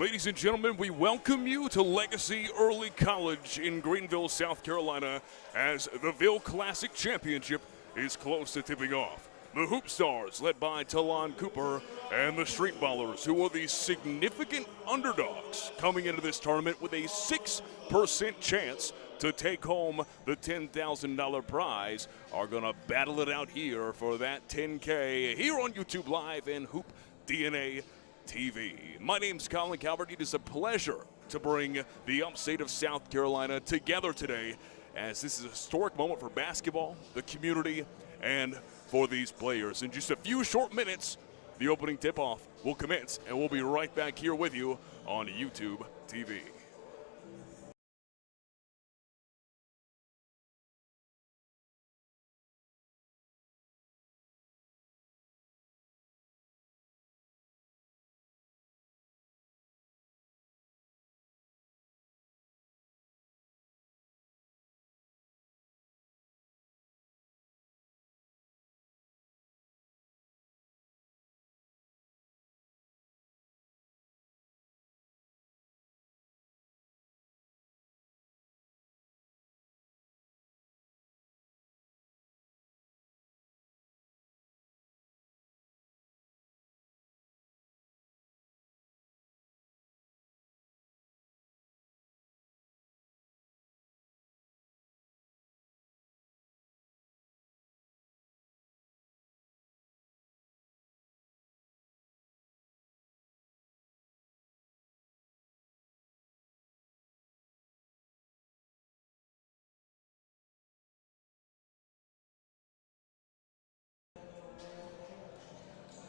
Ladies and gentlemen, we welcome you to Legacy Early College in Greenville, South Carolina, as the Ville Classic Championship is close to tipping off. The Hoop Stars, led by Talon Cooper, and the Street Ballers, who are the significant underdogs coming into this tournament with a 6% chance to take home the $10,000 prize, are going to battle it out here for that $10K here on YouTube Live and Hoop DNA TV. My name's Colin Calvert. It is a pleasure to bring the upstate of South Carolina together today, as this is a historic moment for basketball, the community, and for these players. In just a few short minutes, the opening tip-off will commence, and we'll be right back here with you on YouTube TV.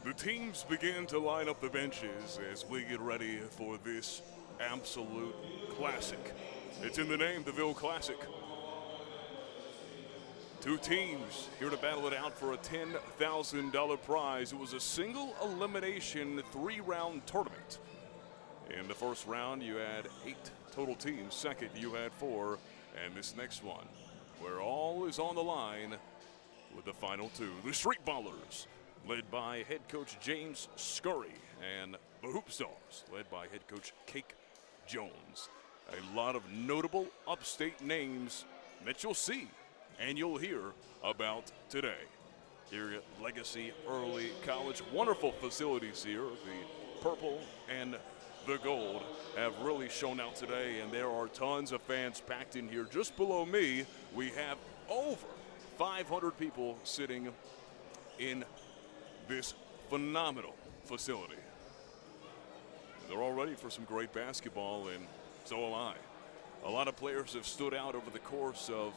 The teams begin to line up the benches as we get ready for this absolute classic. It's in the name, the Ville Classic. Two teams here to battle it out for a $10,000 prize. It was a single elimination 3-round tournament. In the first round, you had 8 total teams. Second, you had 4. And this next one, where all is on the line with the final 2. The Street Ballers, led by head coach James Scurry, and the Hoop Stars, led by head coach Cake Jones. A lot of notable upstate names that you'll see and you'll hear about today here at Legacy Early College. Wonderful facilities here. The purple and the gold have really shown out today, and there are tons of fans packed in here. Just below me, we have over 500 people sitting in this phenomenal facility. They're all ready for some great basketball, and so am I. A lot of players have stood out over the course of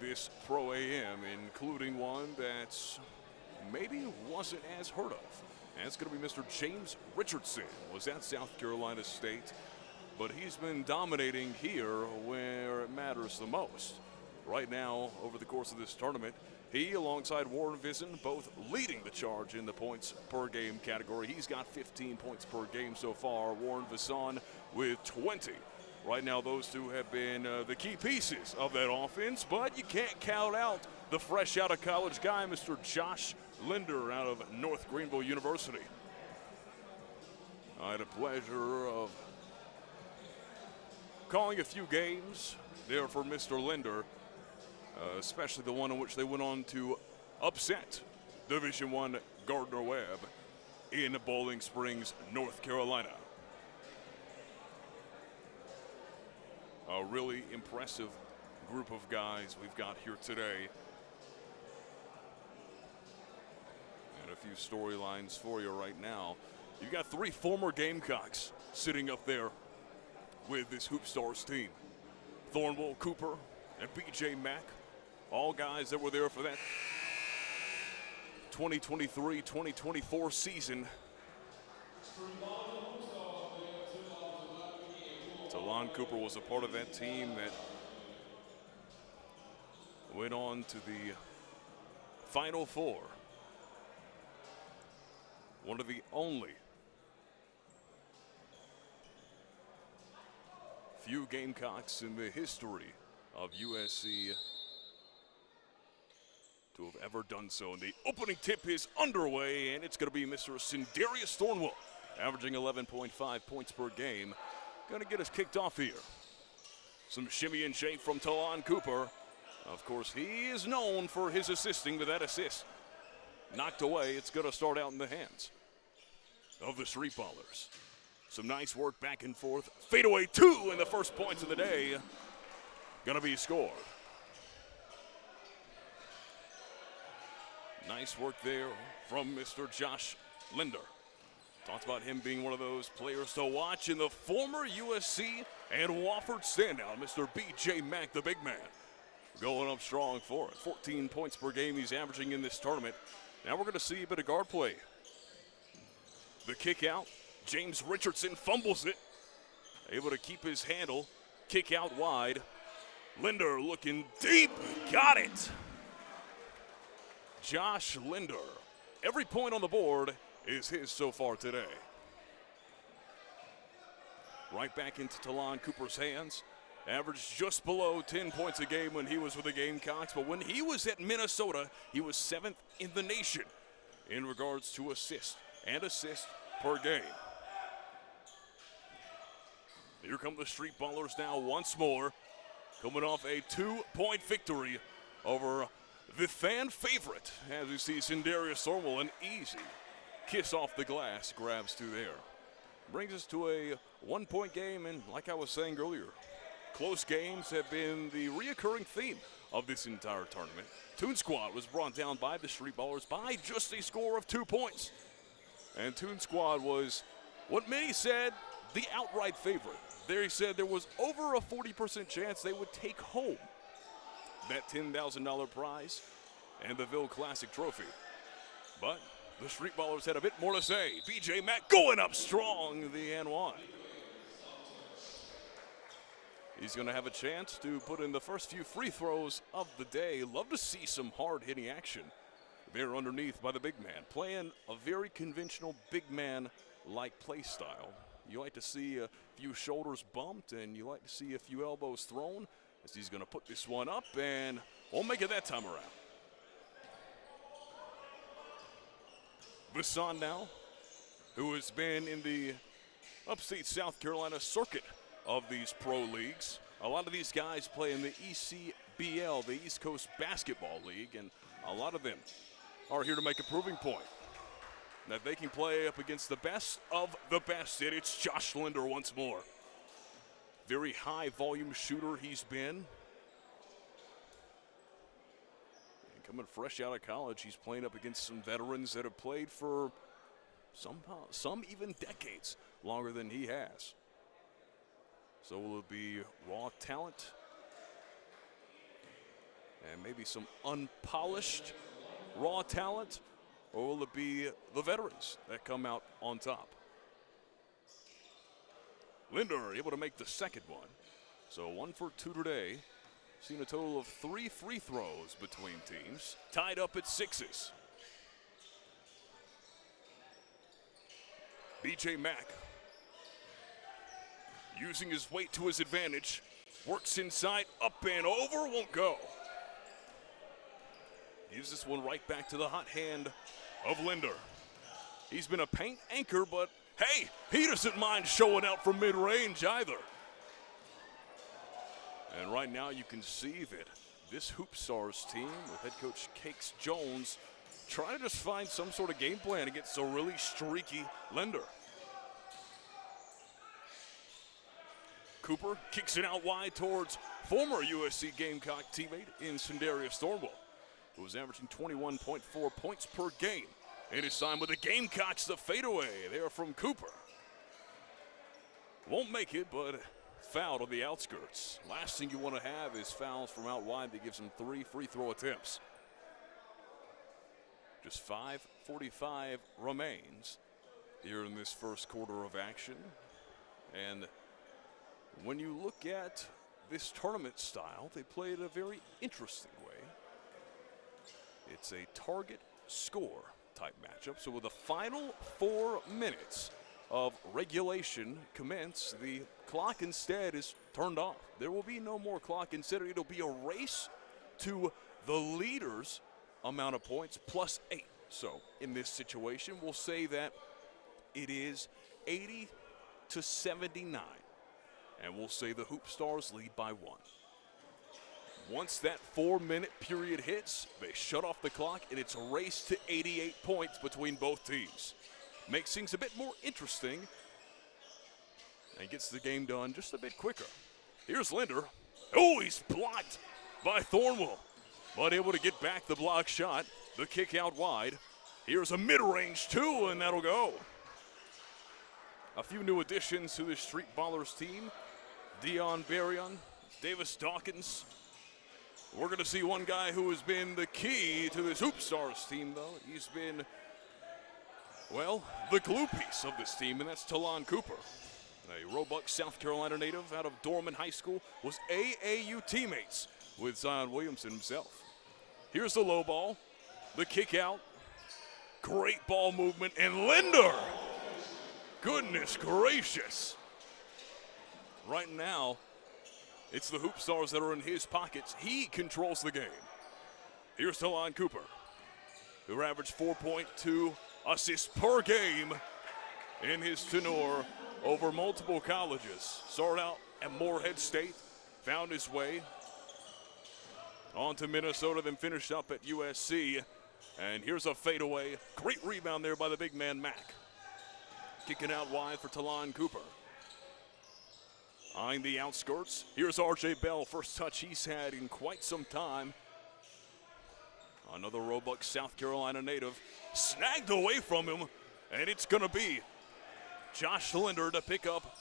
this Pro AM, including one that maybe wasn't as heard of. And it's going to be Mr. James Richardson. Was at South Carolina State, but he's been dominating here where it matters the most. Right now, over the course of this tournament, he, alongside Warren Vissen, both leading the charge in the points per game category. He's got 15 points per game so far. Warren Vissen with 20. Right now, those two have been the key pieces of that offense, but you can't count out the fresh out of college guy, Mr. Josh Linder, out of North Greenville University. I had a pleasure of calling a few games there for Mr. Linder. Especially the one in which they went on to upset Division I Gardner-Webb in Bowling Springs, North Carolina. A really impressive group of guys we've got here today. And a few storylines for you right now. You've got 3 former Gamecocks sitting up there with this Hoop Stars team. Thornwell Cooper and BJ Mack. All guys that were there for that 2023-2024 season. Talon Cooper was a part of that team that went on to the Final Four. One of the only few Gamecocks in the history of USC to have ever done so. And the opening tip is underway, and it's going to be Mr. Sindarius Thornwell averaging 11.5 points per game. Going to get us kicked off here. Some shimmy and shake from Talon Cooper. Of course, he is known for his assisting, but that assist knocked away. It's going to start out in the hands of the Street Ballers. Some nice work back and forth. Fadeaway 2 in the first points of the day. Going to be scored. Nice work there from Mr. Josh Linder. Talked about him being one of those players to watch in the former USC and Wofford standout, Mr. B.J. Mack, the big man, going up strong for it. 14 points per game he's averaging in this tournament. Now we're going to see a bit of guard play. The kick out. James Richardson fumbles it. Able to keep his handle. Kick out wide. Linder looking deep. Got it. Josh Linder. Every point on the board is his so far today. Right back into Talon Cooper's hands. Averaged just below 10 points a game when he was with the Gamecocks, but when he was at Minnesota, he was 7th in the nation in regards to assist per game. Here come the Street Ballers now once more, coming off a 2-point victory over the fan favorite, as we see Sindarius Thornwell, an easy kiss off the glass, grabs to there. Brings us to a 1-point game, and like I was saying earlier, close games have been the reoccurring theme of this entire tournament. Toon Squad was brought down by the Street Ballers by just a score of 2 points. And Toon Squad was what many said the outright favorite. They said there was over a 40% chance they would take home that $10,000 prize and the Ville Classic trophy. But the Street Ballers had a bit more to say. B.J. Mack going up strong, the N1. He's going to have a chance to put in the first few free throws of the day. Love to see some hard-hitting action there underneath by the big man. Playing a very conventional big man-like play style. You like to see a few shoulders bumped, and you like to see a few elbows thrown, as he's going to put this one up, and won't make it that time around. Vasson now, who has been in the upstate South Carolina circuit of these pro leagues. A lot of these guys play in the ECBL, the East Coast Basketball League, and a lot of them are here to make a proving point that they can play up against the best of the best. And it's Josh Linder once more. Very high volume shooter he's been. And coming fresh out of college, he's playing up against some veterans that have played for some even decades longer than he has. So will it be raw talent and maybe some unpolished raw talent, or will it be the veterans that come out on top? Linder able to make the second one. So 1 for 2 today. Seen a total of 3 free throws between teams. Tied up at 6s. B.J. Mack, using his weight to his advantage, works inside, up and over, won't go. Gives this one right back to the hot hand of Linder. He's been a paint anchor, but hey, he doesn't mind showing out from mid-range either. And right now you can see that this Hoop Stars team with head coach Cakes Jones trying to just find some sort of game plan against a really streaky Linder. Cooper kicks it out wide towards former USC Gamecock teammate in Sindarius Thornwell, who was averaging 21.4 points per game. It is time with the Gamecocks, the fadeaway there from Cooper. Won't make it, but fouled on the outskirts. Last thing you want to have is fouls from out wide that gives him 3 free throw attempts. Just 5:45 remains here in this first quarter of action. And when you look at this tournament style, they play it a very interesting way. It's a target score type matchup. So with the final 4 minutes of regulation commence, the clock instead is turned off. There will be no more clock. Instead, it'll be a race to the leader's amount of points plus 8. So in this situation, we'll say that it is 80-79. And we'll say the Hoop Stars lead by 1. Once that 4-minute period hits, they shut off the clock, and it's a race to 88 points between both teams. Makes things a bit more interesting and gets the game done just a bit quicker. Here's Linder. Oh, he's blocked by Thornwell, but able to get back the block shot. The kick out wide. Here's a mid-range two, and that'll go. A few new additions to the Street Ballers team. Dion Berrien, Davis Dawkins. We're going to see one guy who has been the key to this Hoop Stars team, though. He's been, well, the glue piece of this team, and that's Talon Cooper. A Roebuck, South Carolina native out of Dorman High School, was AAU teammates with Zion Williamson himself. Here's the low ball, the kick out, great ball movement, and Linder. Goodness gracious. Right now, it's the Hoop Stars that are in his pockets. He controls the game. Here's Talon Cooper, who averaged 4.2 assists per game in his tenure over multiple colleges. Started out at Morehead State, found his way on to Minnesota, then finished up at USC. And here's a fadeaway. Great rebound there by the big man, Mack. Kicking out wide for Talon Cooper. Eyeing the outskirts. Here's R.J. Bell, first touch he's had in quite some time. Another Roebuck, South Carolina native. Snagged away from him, and it's going to be Josh Linder to pick up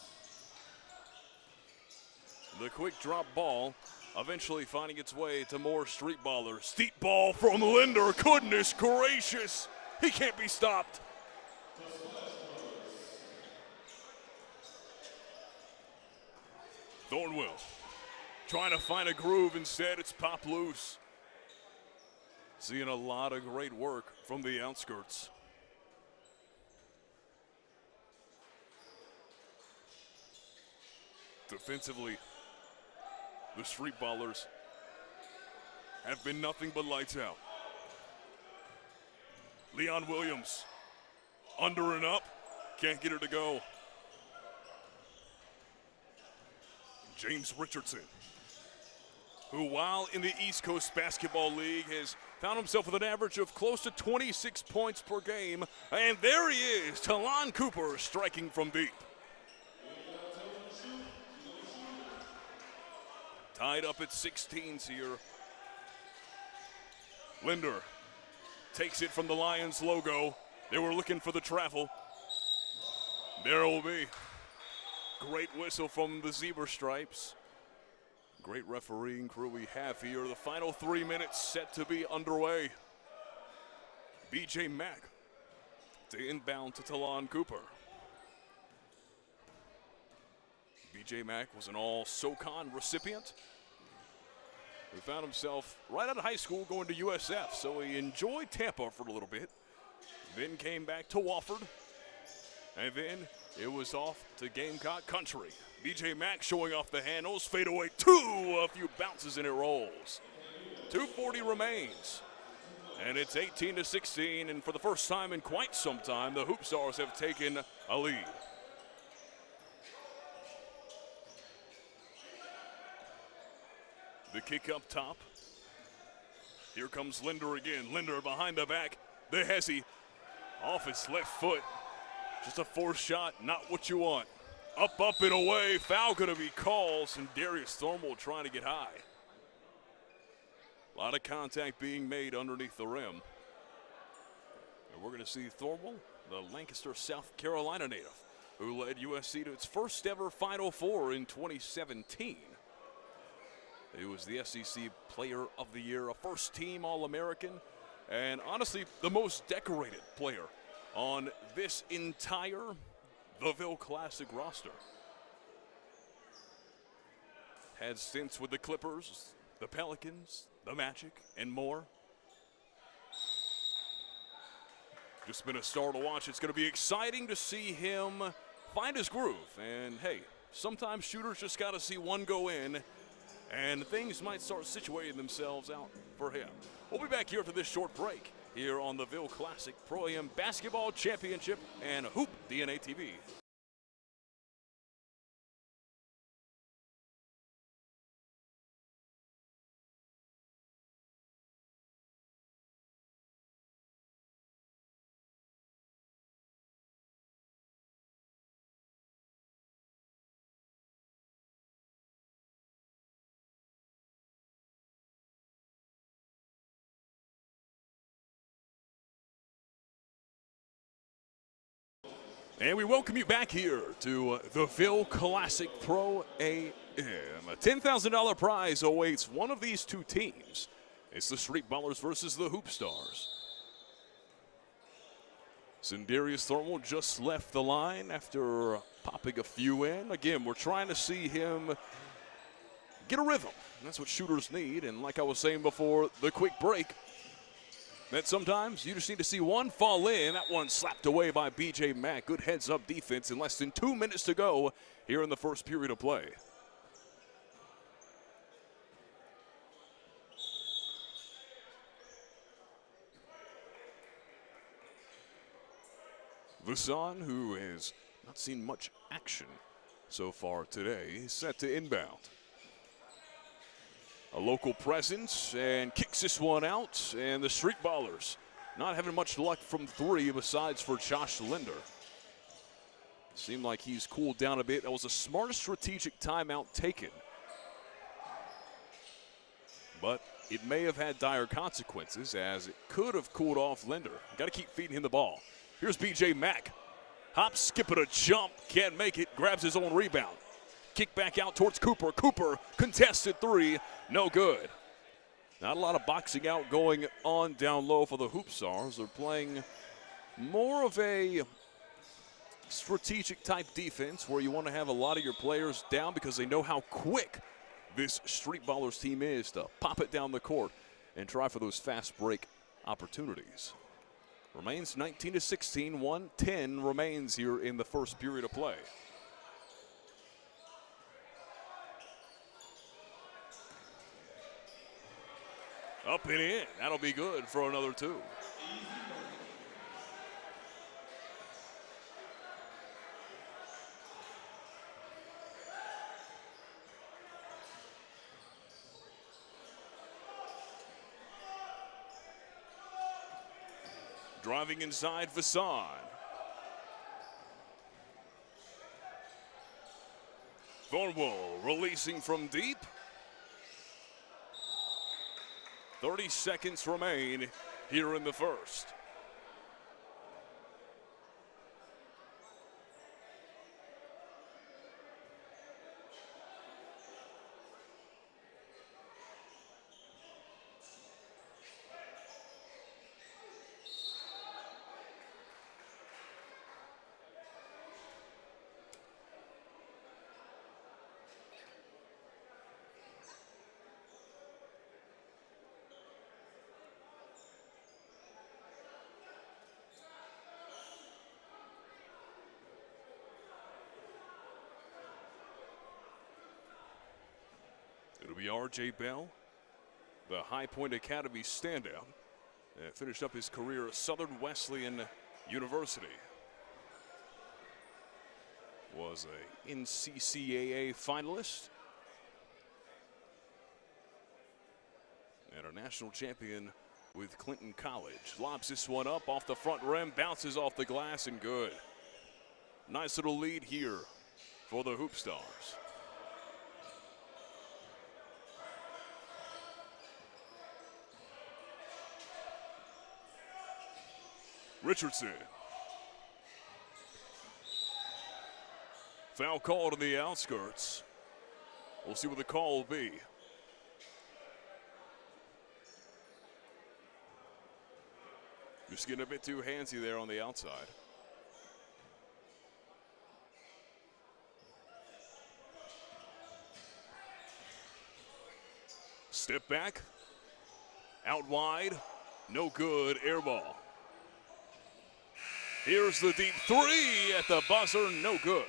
the quick drop ball, eventually finding its way to more Street Ballers. Steep ball from Linder. Goodness gracious. He can't be stopped. Thornwell trying to find a groove. Instead, it's popped loose. Seeing a lot of great work from the outskirts. Defensively, the Street Ballers have been nothing but lights out. Leon Williams, under and up, can't get her to go. James Richardson, who while in the East Coast Basketball League has found himself with an average of close to 26 points per game. And there he is, Talon Cooper striking from deep. Tied up at 16s here. Linder takes it from the Lions logo. They were looking for the travel. There it will be. Great whistle from the Zebra Stripes. Great refereeing crew we have here. The final 3 minutes set to be underway. B.J. Mack to inbound to Talon Cooper. B.J. Mack was an all-SoCon recipient. He found himself right out of high school going to USF, so he enjoyed Tampa for a little bit. Then came back to Wofford, and then it was off to Gamecock country. B.J. Mack showing off the handles, fadeaway two, a few bounces and it rolls. 2:40 remains, and it's 18-16, and for the first time in quite some time, the Hoop Stars have taken a lead. The kick up top. Here comes Linder again. Linder behind the back. The hezzy off his left foot. Just a forced shot, not what you want. Up, and away. Foul going to be called, and Darius Thornwell trying to get high. A lot of contact being made underneath the rim. And we're going to see Thornwell, the Lancaster, South Carolina native, who led USC to its first ever Final Four in 2017. He was the SEC Player of the Year, a first-team All-American, and honestly, the most decorated player on this entire the Ville Classic roster. Had stints with the Clippers, the Pelicans, the Magic, and more. Just been a star to watch. It's going to be exciting to see him find his groove. And hey, sometimes shooters just got to see one go in, and things might start situating themselves out for him. We'll be back here after this short break here on the Ville Classic Pro-Am Basketball Championship and Hoop DNA TV. And we welcome you back here to the Ville Classic Pro AM. A $10,000 prize awaits one of these two teams. It's the Street Ballers versus the Hoop Stars. Sindarius Thornwell just left the line after popping a few in. Again, we're trying to see him get a rhythm. That's what shooters need. And like I was saying before the quick break, that sometimes you just need to see one fall in. That one slapped away by B.J. Mack. Good heads-up defense in less than 2 minutes to go here in the first period of play. Vasson, who has not seen much action so far today, is set to inbound. A local presence and kicks this one out, and the Street Ballers not having much luck from three besides for Josh Linder. Seemed like he's cooled down a bit. That was the smartest strategic timeout taken. But it may have had dire consequences as it could have cooled off Linder. Got to keep feeding him the ball. Here's B.J. Mack. Hop, skip, and a jump. Can't make it. Grabs his own rebound. Kick back out towards Cooper. Cooper, contested three. No good. Not a lot of boxing out going on down low for the Hoop Stars. They're playing more of a strategic type defense where you want to have a lot of your players down because they know how quick this Street Ballers team is to pop it down the court and try for those fast break opportunities. Remains 19-16, 1:10 remains here in the first period of play. Up and in. That'll be good for another two. Driving inside, Vasson. Thornwell releasing from deep. 30 seconds remain here in the first. It'll be R.J. Bell, the High Point Academy standout, and finished up his career at Southern Wesleyan University. Was a NCCAA finalist and a national champion with Clinton College. Lobs this one up off the front rim, bounces off the glass, and good. Nice little lead here for the Hoop Stars. Richardson. Foul called on the outskirts. We'll see what the call will be. Just getting a bit too handsy there on the outside. Step back. Out wide. No good. Air ball. Here's the deep three at the buzzer, no good.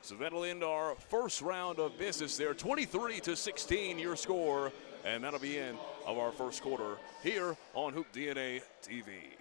So that'll end our first round of business there. 23-16 your score, and that'll be end of our first quarter here on Hoop DNA TV.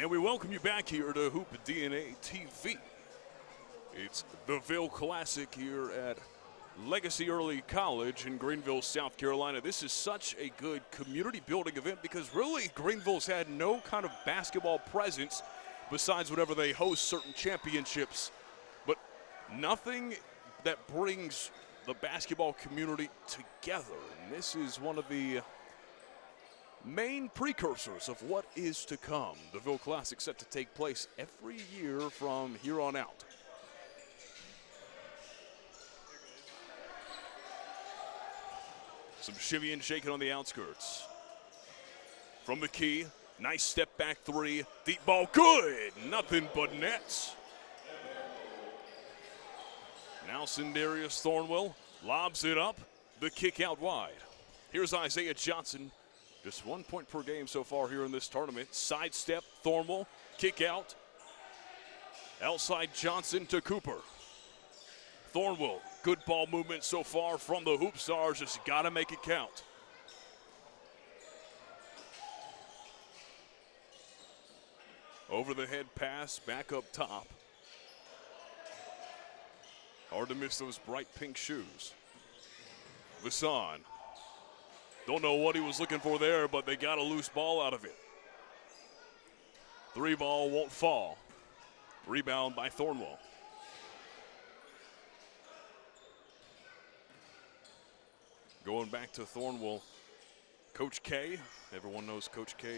And we welcome you back here to Hoop DNA TV. It's the Ville Classic here at Legacy Early College in Greenville, South Carolina. This is such a good community building event because really Greenville's had no kind of basketball presence besides whenever they host certain championships, but nothing that brings the basketball community together. And this is one of the main precursors of what is to come. The Ville Classic set to take place every year from here on out. Some shimmy and shaking on the outskirts. From the key, nice step back three, deep ball, good, nothing but nets. Now Sindarius Thornwell lobs it up, the kick out wide. Here's Isaiah Johnson, just 1 point per game so far here in this tournament. Sidestep, Thornwell, kick out. Outside Johnson to Cooper. Thornwell, good ball movement so far from the Hoop Stars, just gotta make it count. Over the head pass, back up top. Hard to miss those bright pink shoes. Vassan. Don't know what he was looking for there, but they got a loose ball out of it. Three ball won't fall. Rebound by Thornwell. Going back to Thornwell, Coach K. Everyone knows Coach K,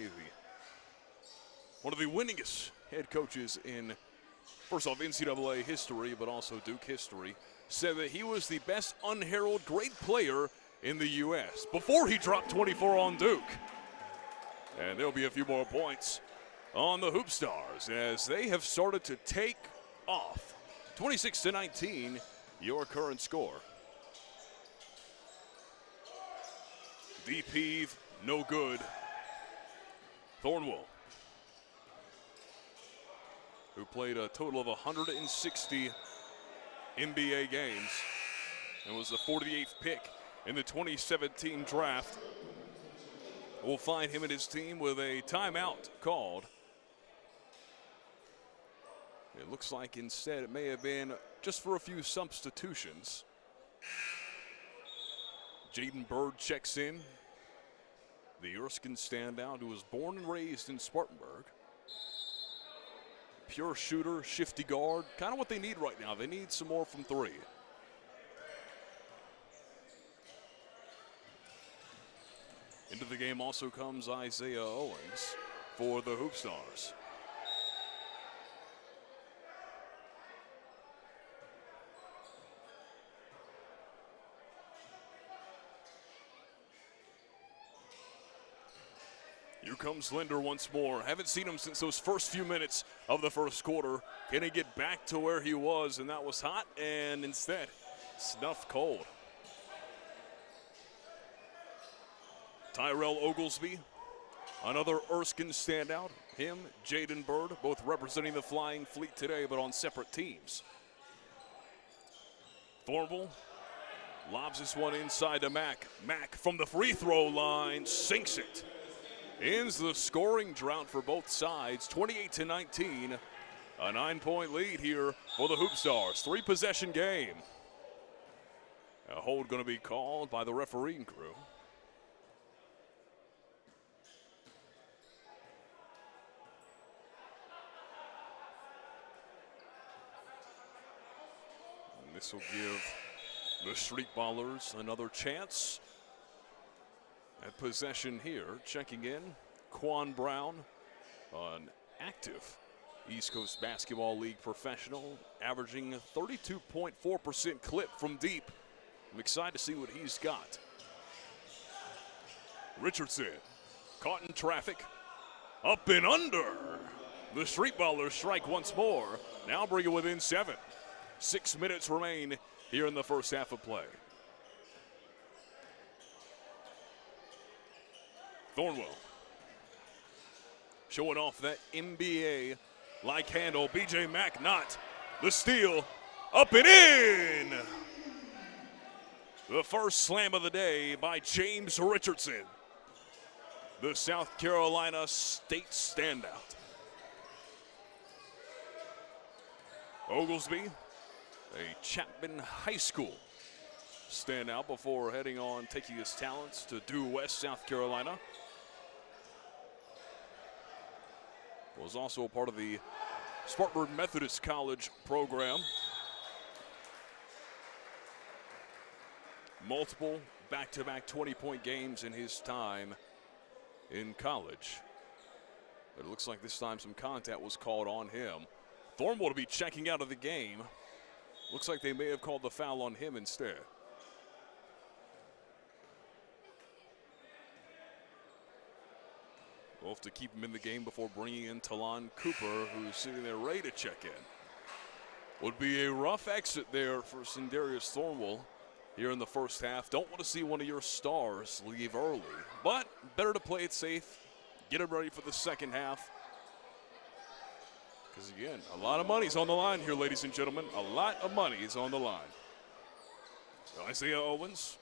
one of the winningest head coaches in, first off, NCAA history, but also Duke history, said that he was the best unheralded great player in the U.S. before he dropped 24 on Duke. And there'll be a few more points on the Hoop Stars as they have started to take off. 26-19, your current score. Deep heave, no good. Thornwell, who played a total of 160 NBA games and was the 48th pick in the 2017 draft. We'll find him and his team with a timeout called. It looks like instead it may have been just for a few substitutions. Jaden Bird checks in. The Erskine standout who was born and raised in Spartanburg. Pure shooter, shifty guard, kind of what they need right now. They need some more from three. Into the game also comes Isaiah Owens for the Hoop Stars. Here comes Linder once more. Haven't seen him since those first few minutes of the first quarter. Can he get back to where he was? And that was hot, and instead, snuffed cold. Tyrell Oglesby, another Erskine standout. Him, Jaden Bird, both representing the Flying Fleet today, but on separate teams. Thornwell lobs this one inside to Mack. Mack from the free throw line sinks it. Ends the scoring drought for both sides, 28-19. A 9-point lead here for the Hoop Stars. 3-possession game. A hold going to be called by the refereeing crew. And this will give the Street Ballers another chance at possession here. Checking in, Quan Brown, an active East Coast Basketball League professional, averaging a 32.4% clip from deep. I'm excited to see what he's got. Richardson, caught in traffic, up and under. The Street Ballers strike once more, now bring it within 7. 6 minutes remain here in the first half of play. Thornwell showing off that NBA-like handle. B.J. Mack not. The steal, up and in. The first slam of the day by James Richardson, the South Carolina State standout. Oglesby, a Chapman High School standout before heading on, taking his talents to Due West, South Carolina. Was also a part of the Spartanburg Methodist College program. Multiple back-to-back 20-point games in his time in college. But it looks like this time some contact was called on him. Thornwell to be checking out of the game. Looks like they may have called the foul on him instead. We'll have to keep him in the game before bringing in Talon Cooper, who's sitting there ready to check in. Would be a rough exit there for Sindarius Thornwell here in the first half. Don't want to see one of your stars leave early, but better to play it safe, get him ready for the second half. Because again, a lot of money's on the line here, ladies and gentlemen. A lot of money is on the line. Isaiah Owens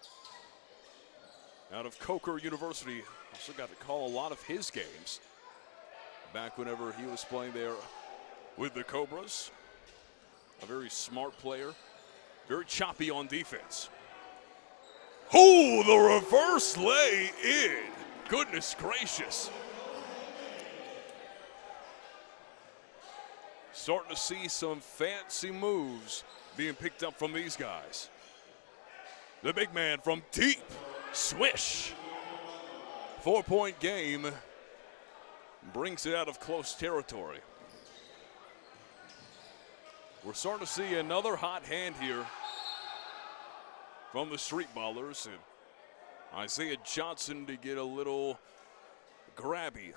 out of Coker University. Also got to call a lot of his games back whenever he was playing there with the Cobras. A very smart player, very choppy on defense. Oh, the reverse lay in. Goodness gracious. Starting to see some fancy moves being picked up from these guys. The big man from deep, swish. 4-point game, brings it out of close territory. We're starting to see another hot hand here from the Street Ballers. And Isaiah Johnson to get a little grabby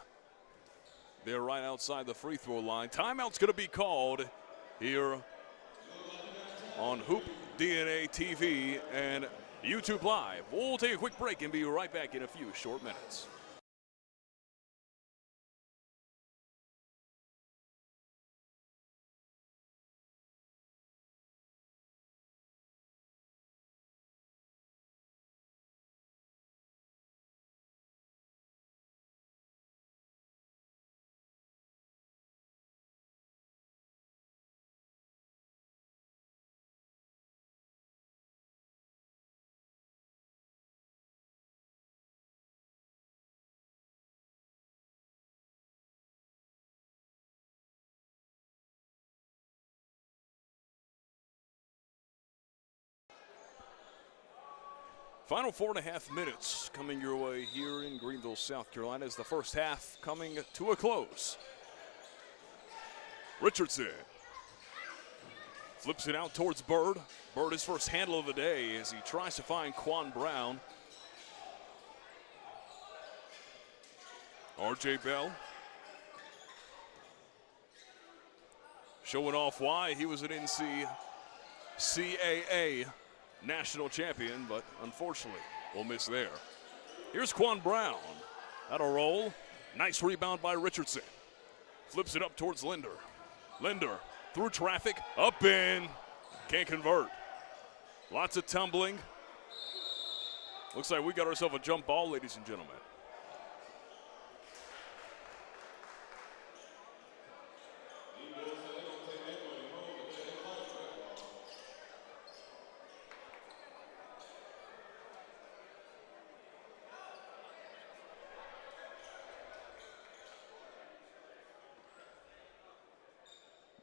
there right outside the free throw line. Timeout's going to be called here on Hoop DNA TV and YouTube Live. We'll take a quick break and be right back in a few short minutes. Final 4.5 minutes coming your way here in Greenville, South Carolina, as the first half coming to a close. Richardson flips it out towards Bird. Bird, his first handle of the day as he tries to find Quan Brown. R.J. Bell showing off why he was an NCAA national champion, but unfortunately we'll miss there. Here's Quan Brown. That'll roll. Nice rebound by Richardson. Flips it up towards Linder. Linder through traffic, up in. Can't convert. Lots of tumbling. Looks like we got ourselves a jump ball, ladies and gentlemen.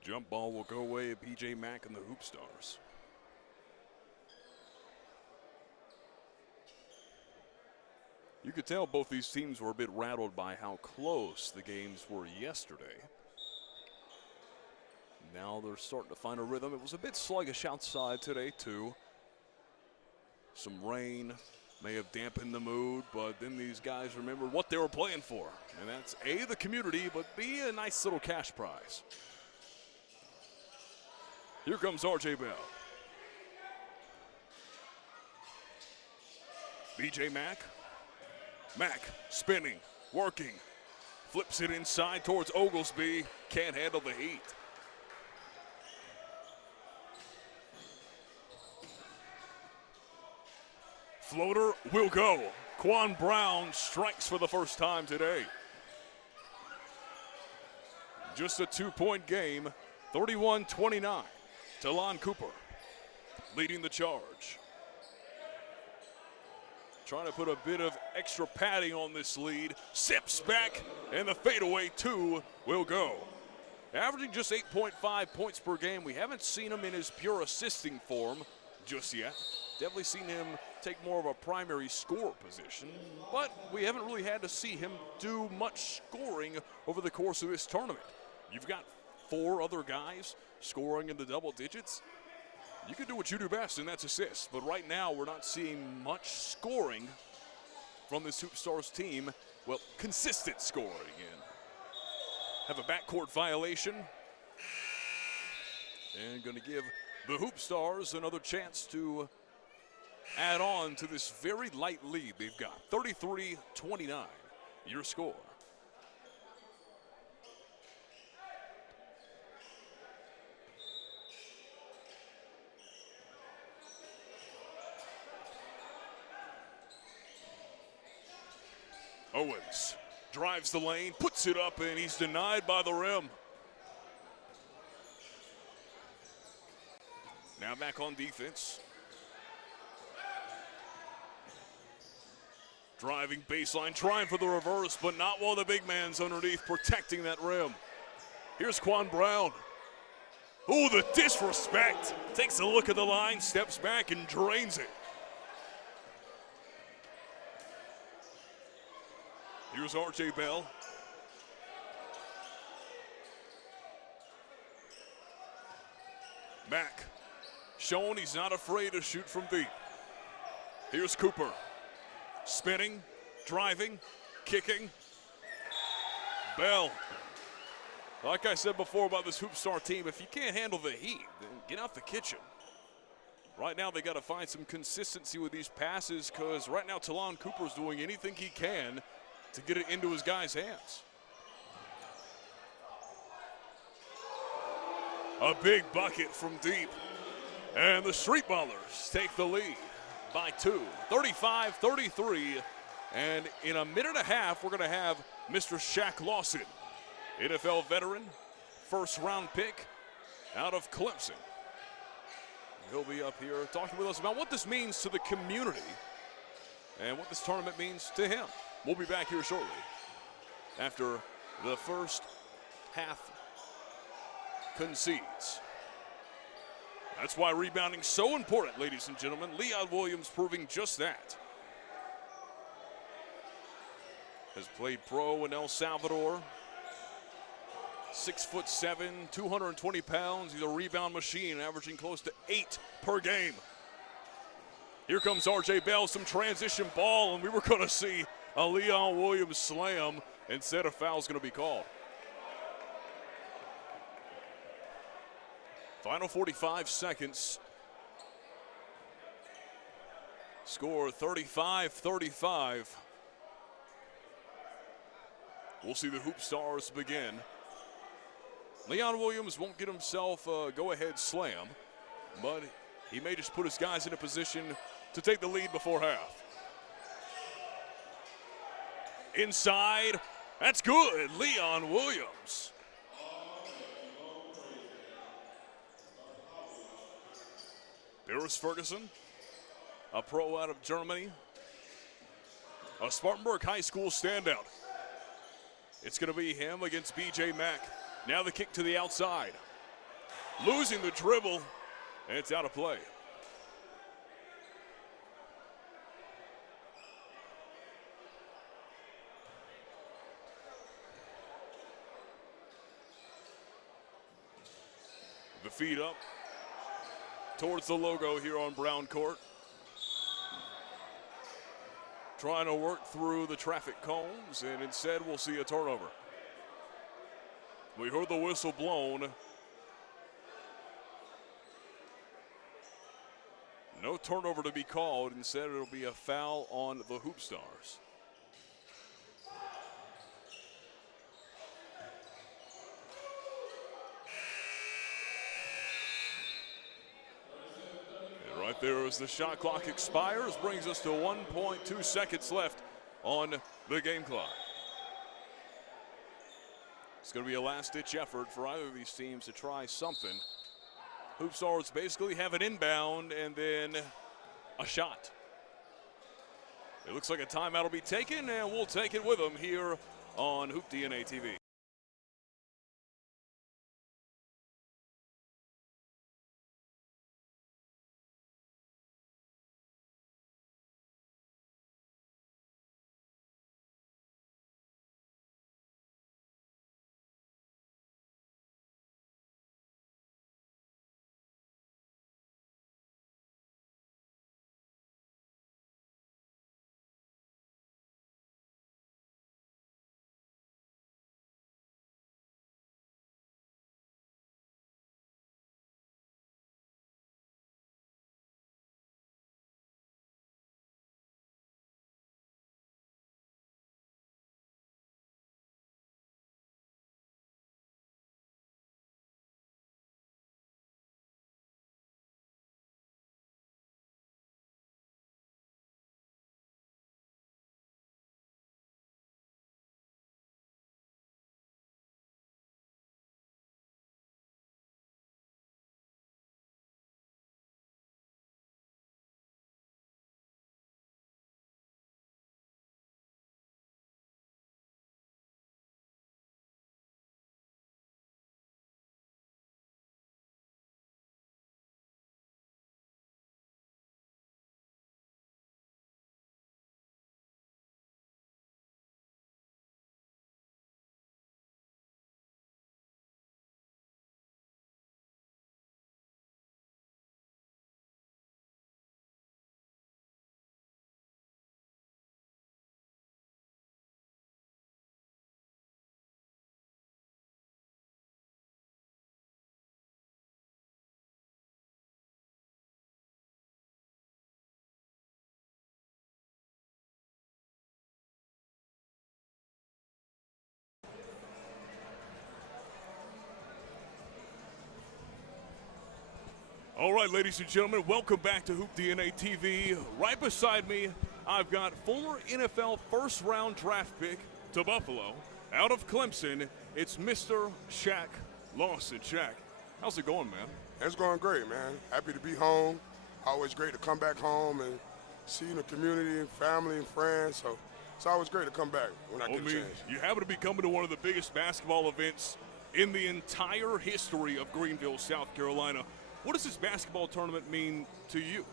Jump ball will go away at PJ Mack and the Hoop Stars. You could tell both these teams were a bit rattled by how close the games were yesterday. Now they're starting to find a rhythm. It was a bit sluggish outside today too. Some rain may have dampened the mood, but then these guys remembered what they were playing for. And that's A, the community, but B, a nice little cash prize. Here comes R.J. Bell. B.J. Mack. Mack spinning, working. Flips it inside towards Oglesby. Can't handle the heat. Floater will go. Quan Brown strikes for the first time today. Just a 2-point game, 31-29. Talon Cooper leading the charge. Trying to put a bit of extra padding on this lead. Sips back, and the fadeaway two will go. Averaging just 8.5 points per game. We haven't seen him in his pure assisting form just yet. Definitely seen him take more of a primary score position, but we haven't really had to see him do much scoring over the course of this tournament. You've got 4 other guys scoring in the double digits. You can do what you do best, and that's assists. But right now, we're not seeing much scoring from this Hoop Stars team. Well, consistent scoring. And have a backcourt violation. And going to give the Hoop Stars another chance to add on to this very light lead they've got. 33-29, your score. Owens drives the lane, puts it up, and he's denied by the rim. Now back on defense. Driving baseline, trying for the reverse, but not while the big man's underneath protecting that rim. Here's Quan Brown. Oh, the disrespect. Takes a look at the line, steps back, and drains it. Here's R.J. Bell. Mack showing he's not afraid to shoot from deep. Here's Cooper. Spinning, driving, kicking. Bell. Like I said before about this Hoop Star team, if you can't handle the heat, then get out the kitchen. Right now they got to find some consistency with these passes, because right now Talon Cooper's doing anything he can to get it into his guys' hands. A big bucket from deep. And the Street Ballers take the lead by 2, 35-33. And in a minute and a half, we're going to have Mr. Shaq Lawson, NFL veteran, first-round pick out of Clemson. He'll be up here talking with us about what this means to the community and what this tournament means to him. We'll be back here shortly after the first half concedes. That's why rebounding's so important, ladies and gentlemen. Leon Williams proving just that. Has played pro in El Salvador. 6'7", 220 pounds. He's a rebound machine, averaging close to 8 per game. Here comes R.J. Bell, some transition ball, and we were going to see a Leon Williams slam. Instead, a foul's going to be called. Final 45 seconds. Score 35-35. We'll see the Hoop Stars begin. Leon Williams won't get himself a go-ahead slam, but he may just put his guys in a position to take the lead before half. Inside, that's good, Leon Williams. Paris Ferguson, a pro out of Germany, a Spartanburg High School standout. It's going to be him against B.J. Mack. Now the kick to the outside. Losing the dribble, and it's out of play. The feed up towards the logo here on Brown Court. Trying to work through the traffic cones, and instead we'll see a turnover. We heard the whistle blown. No turnover to be called. Instead, it'll be a foul on the Hoop Stars. And right there as the shot clock expires, brings us to 1.2 seconds left on the game clock. It's going to be a last-ditch effort for either of these teams to try something Hoop Stars basically have an inbound and then a shot. It looks like a timeout will be taken, and we'll take it with them here on Hoop DNA TV. All right, ladies and gentlemen, welcome back to Hoop DNA TV. Right beside me, I've got former NFL first-round draft pick to Buffalo. Out of Clemson, it's Mr. Shaq Lawson. Shaq, how's it going, man? It's going great, man. Happy to be home. Always great to come back home and see the community and family and friends. So it's always great to come back when I get a chance. You happen to be coming to one of the biggest basketball events in the entire history of Greenville, South Carolina. What does this basketball tournament mean to you?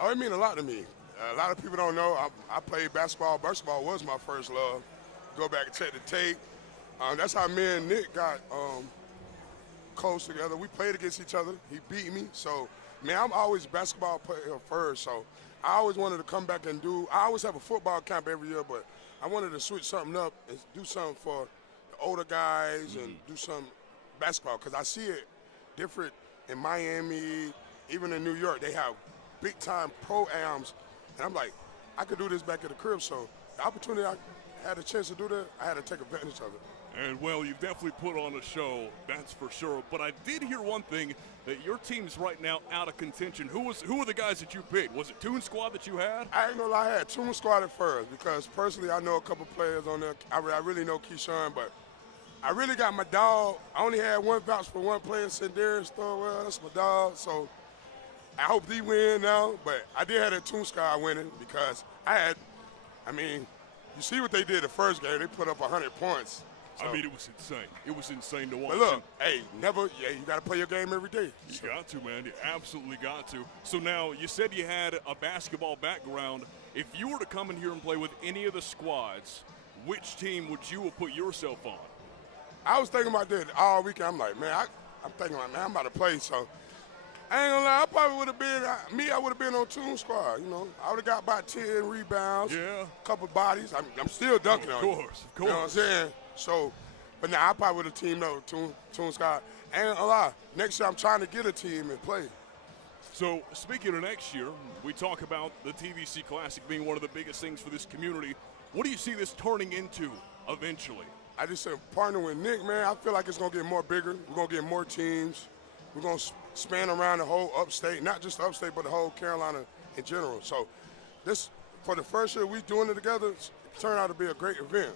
Oh, it means a lot to me. A lot of people don't know I played basketball. Basketball was my first love. Go back and check the tape. That's how me and Nick got close together. We played against each other. He beat me. So, man, I'm always a basketball player first. So I always wanted to come back and I always have a football camp every year, but I wanted to switch something up and do something for the older guys and do some basketball because I see it different in Miami, even in New York. They have big-time pro-ams, and I'm like, I could do this back at the crib. So the opportunity I had a chance to do that, I had to take advantage of it. And, well, you've definitely put on a show, that's for sure. But I did hear one thing, that your team's right now out of contention. Who were the guys that you picked? Was it Toon Squad that you had? I ain't gonna lie, I had Toon Squad at first because personally I know a couple players on there. I really know Keyshawn, but I really got my dog. I only had one vouch for one player, Sendarius Thorwell. That's my dog. So I hope he win now. But I did have that Toon Squad winning because you see what they did the first game. They put up 100 points. So. I mean, it was insane. It was insane to watch. But look, you got to play your game every day. You got to, man. You absolutely got to. So now, you said you had a basketball background. If you were to come in here and play with any of the squads, which team would you have put yourself on? I was thinking about that all weekend. I'm like, man, I'm about to play. So I ain't gonna lie, I probably would have been, I would have been on Toon Squad. You know, I would have got about 10 rebounds, a couple bodies. I'm still dunking on you. Of course. You know what I'm saying? So, but now I probably would have teamed up with Toon Squad. Ain't gonna lie, next year I'm trying to get a team and play. So, speaking of next year, we talk about the TVC Classic being one of the biggest things for this community. What do you see this turning into eventually? I just said partner with Nick, man. I feel like it's going to get more bigger. We're going to get more teams. We're going to span around the whole upstate, not just the upstate, but the whole Carolina in general. So this, for the first year we doing it together, it turned out to be a great event.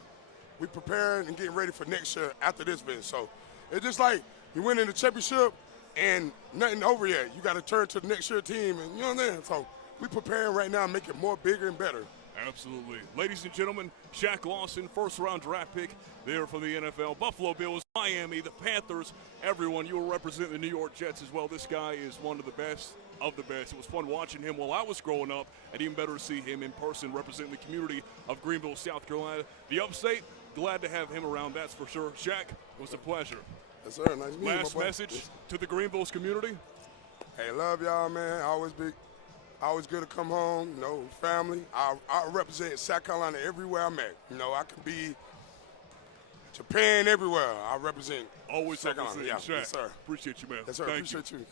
We preparing and getting ready for next year after this event. So it's just like you win in the championship, and nothing over yet. You got to turn to the next year team, and you know what I'm saying? So we preparing right now to make it more bigger and better. Absolutely. Ladies and gentlemen, Shaq Lawson, first-round draft pick there from the NFL. Buffalo Bills, Miami, the Panthers, everyone. You will represent the New York Jets as well. This guy is one of the best of the best. It was fun watching him while I was growing up, and even better to see him in person representing the community of Greenville, South Carolina. The upstate, glad to have him around, that's for sure. Shaq, it was a pleasure. Yes, sir. Nice to meet you, Last my boy. message to the Greenville's community? Hey, love y'all, man. Always good to come home, you know, family. I represent South Carolina everywhere I'm at. You know, I can be Japan everywhere. I represent Always South Carolina. Yeah, Shaq. yes, sir. Appreciate you, man. Yes, sir. Thank Appreciate you.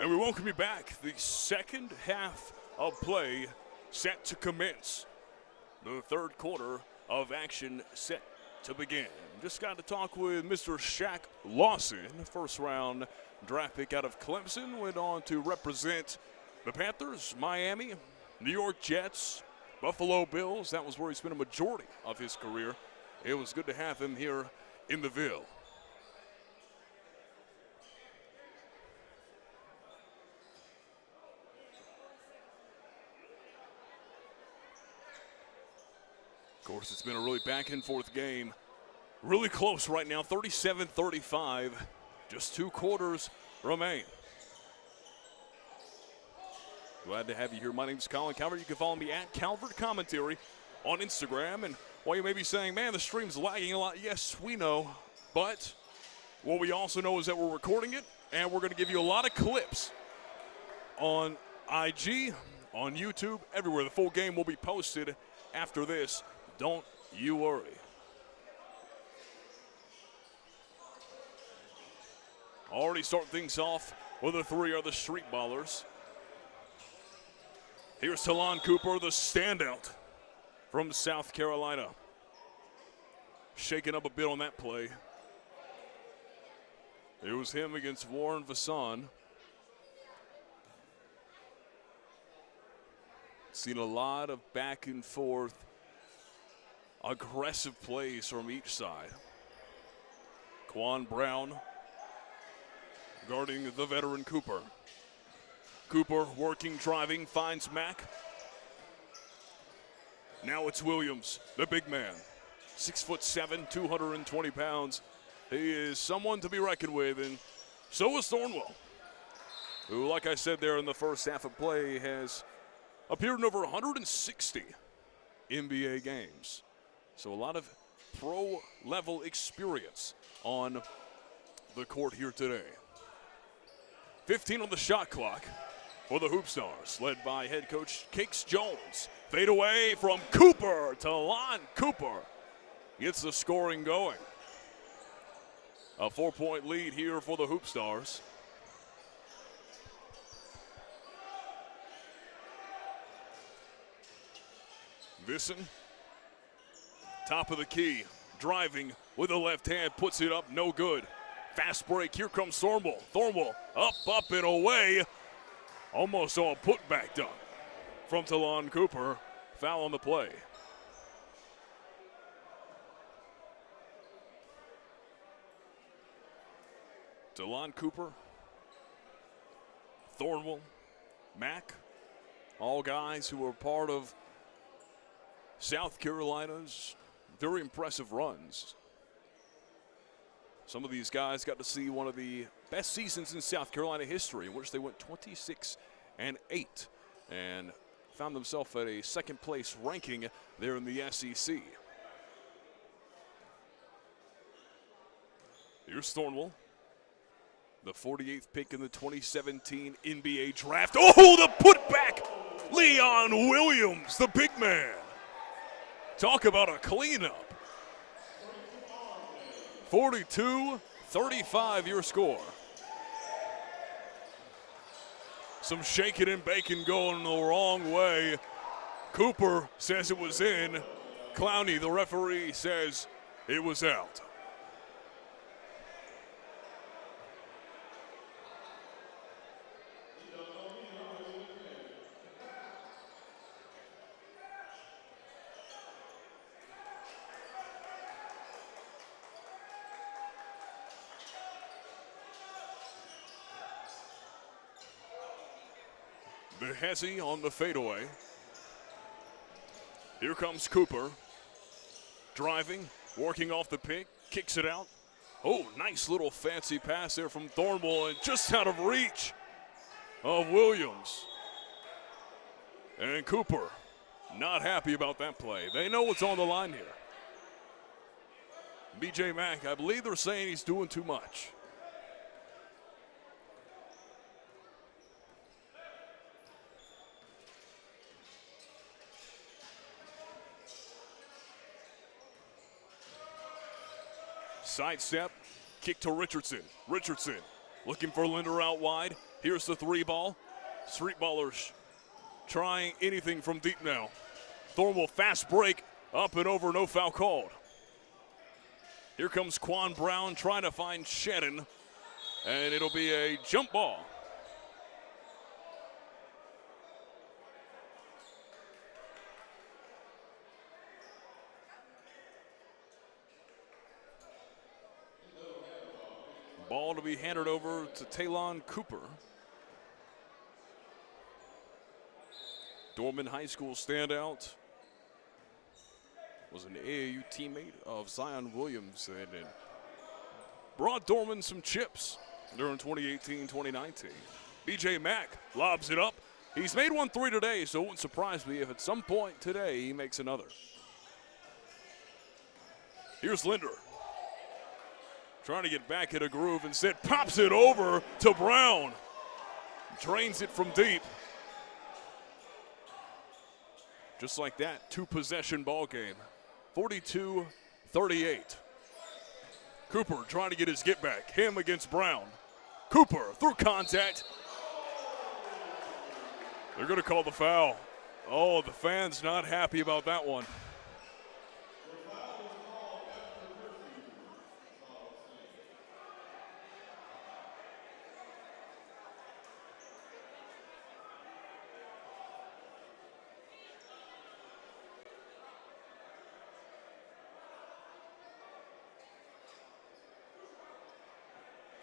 And we welcome you back. The second half of play set to commence. The third quarter of action set to begin. Just got to talk with Mr. Shaq Lawson, first round draft pick out of Clemson. Went on to represent the Panthers, Miami, New York Jets, Buffalo Bills. That was where he spent a majority of his career. It was good to have him here in the Ville. Of course, it's been a really back and forth game. Really close right now, 37-35. Just 2 quarters remain. Glad to have you here. My name is Colin Calvert. You can follow me at Calvert Commentary on Instagram. And while you may be saying, man, the stream's lagging a lot, yes, we know. But what we also know is that we're recording it, and we're going to give you a lot of clips on IG, on YouTube, everywhere. The full game will be posted after this. Don't you worry. Already start things off with the 3 other street ballers. Here's Talon Cooper, the standout from South Carolina. Shaking up a bit on that play. It was him against Warren Vasson. Seen a lot of back and forth, aggressive plays from each side. Quan Brown guarding the veteran Cooper. Cooper working, driving, finds Mack. Now it's Williams, the big man. 6'7", 220 pounds. He is someone to be reckoned with, and so is Thornwell, who, like I said there in the first half of play, has appeared in over 160 NBA games. So a lot of pro-level experience on the court here today. 15 on the shot clock for the Hoop Stars, led by head coach Cakes Jones. Fade away from Cooper. Talon Cooper gets the scoring going. A 4-point lead here for the Hoop Stars. Visson, top of the key, driving with the left hand, puts it up, no good. Fast break, here comes Thornwell. Thornwell, up, and away. Almost saw a putback done from Talon Cooper. Foul on the play. Talon Cooper, Thornwell, Mack, all guys who are part of South Carolina's very impressive runs. Some of these guys got to see one of the best seasons in South Carolina history, in which they went 26-8 and found themselves at a second place ranking there in the SEC. Here's Thornwell, the 48th pick in the 2017 NBA draft. Oh, the putback! Leon Williams, the big man. Talk about a cleanup. 42-35 your score. Some shaking and baking going the wrong way. Cooper says it was in. Clowney, the referee, says it was out. The Hezzy on the fadeaway. Here comes Cooper. Driving, working off the pick, kicks it out. Oh, nice little fancy pass there from Thornwell, and just out of reach of Williams. And Cooper not happy about that play. They know what's on the line here. B.J. Mack, I believe they're saying he's doing too much. Sidestep, kick to Richardson. Richardson looking for Linder out wide. Here's the 3 ball. Street Ballers trying anything from deep now. Thornwell fast break, up and over, no foul called. Here comes Quan Brown trying to find Shannon, and it'll be a jump ball. Ball to be handed over to Talon Cooper. Dorman High School standout. Was an AAU teammate of Zion Williams and brought Dorman some chips during 2018-2019. BJ Mack lobs it up. He's made 1 3 today, so it wouldn't surprise me if at some point today he makes another. Here's Linder. Trying to get back in a groove, instead pops it over to Brown. Drains it from deep. Just like that, 2-possession ball game. 42-38. Cooper trying to get his get back. Him against Brown. Cooper through contact. They're going to call the foul. Oh, the fans not happy about that one.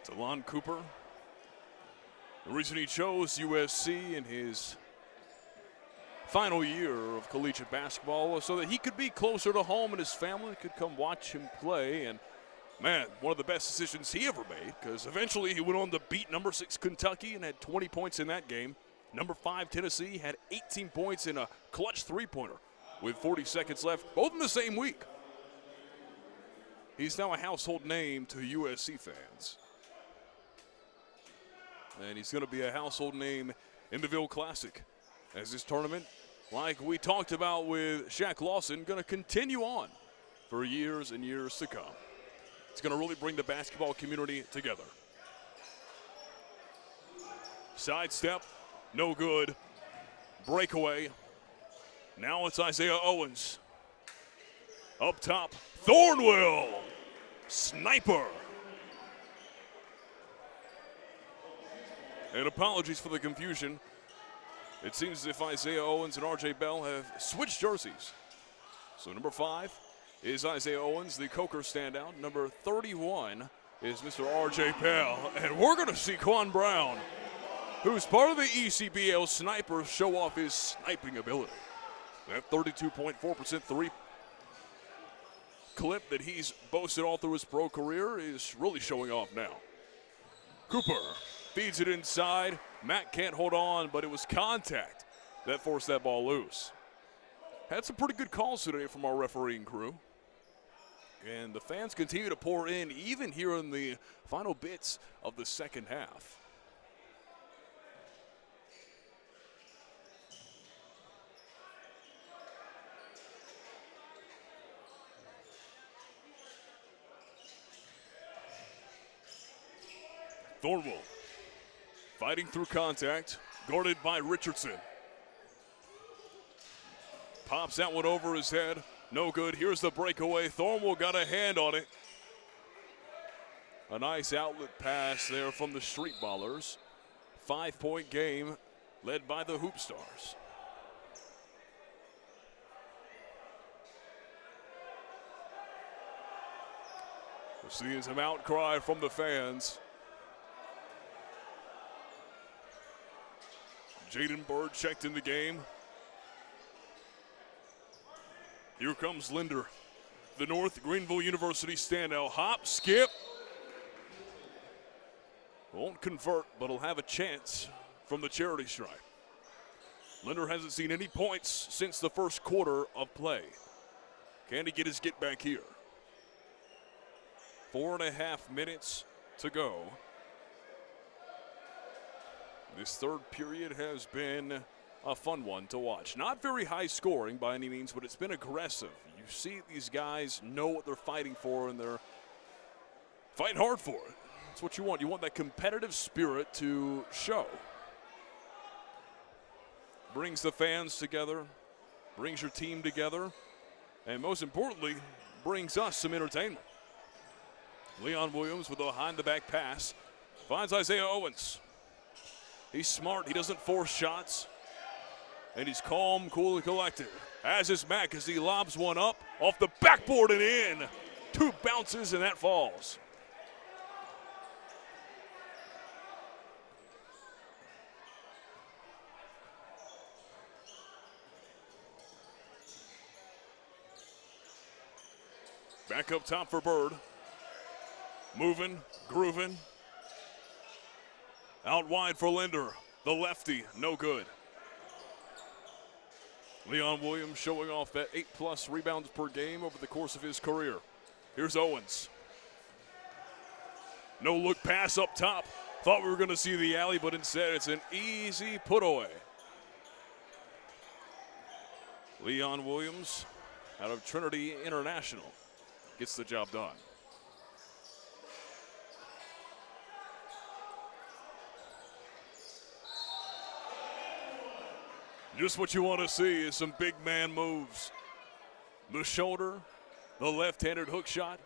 Talon Cooper, the reason he chose USC in his final year of collegiate basketball was so that he could be closer to home and his family could come watch him play. And man, one of the best decisions he ever made, because eventually he went on to beat number 6 Kentucky and had 20 points in that game. Number 5 Tennessee had 18 points in a clutch 3-pointer with 40 seconds left, both in the same week. He's now a household name to USC fans. And he's going to be a household name in the Ville Classic as this tournament, like we talked about with Shaq Lawson, going to continue on for years and years to come. It's going to really bring the basketball community together. Sidestep, no good. Breakaway. Now it's Isaiah Owens. Up top, Thornwell. Sniper. And apologies for the confusion. It seems as if Isaiah Owens and R.J. Bell have switched jerseys. So number 5 is Isaiah Owens, the Coker standout. Number 31 is Mr. R.J. Bell. And we're going to see Quan Brown, who's part of the ECBL Snipers, show off his sniping ability. That 32.4% 3 clip that he's boasted all through his pro career is really showing off now. Cooper feeds it inside. Matt can't hold on, but it was contact that forced that ball loose. Had some pretty good calls today from our refereeing crew. And the fans continue to pour in, even here in the final bits of the second half. Thornwell fighting through contact, guarded by Richardson. Pops that one over his head, no good. Here's the breakaway. Thornwell got a hand on it. A nice outlet pass there from the Street Ballers. 5-point game led by the Hoop Stars. We're seeing some outcry from the fans. Jaden Bird checked in the game. Here comes Linder, the North Greenville University standout. Hop, skip. Won't convert, but he'll have a chance from the charity stripe. Linder hasn't seen any points since the first quarter of play. Can he get his get back here? 4.5 minutes to go. This third period has been a fun one to watch. Not very high scoring by any means, but it's been aggressive. You see these guys know what they're fighting for, and they're fighting hard for it. That's what you want. You want that competitive spirit to show. Brings the fans together, brings your team together, and most importantly, brings us some entertainment. Leon Williams with a behind-the-back pass. Finds Isaiah Owens. He's smart. He doesn't force shots. And he's calm, cool, and collected. As is Mack as he lobs one up off the backboard and in. 2 bounces, and that falls. Back up top for Bird. Moving, grooving. Out wide for Linder. The lefty, no good. Leon Williams showing off that 8+ rebounds per game over the course of his career. Here's Owens. No look pass up top. Thought we were going to see the alley, but instead it's an easy put away. Leon Williams out of Trinity International gets the job done. Just what you want to see is some big man moves. The shoulder, the left-handed hook shot.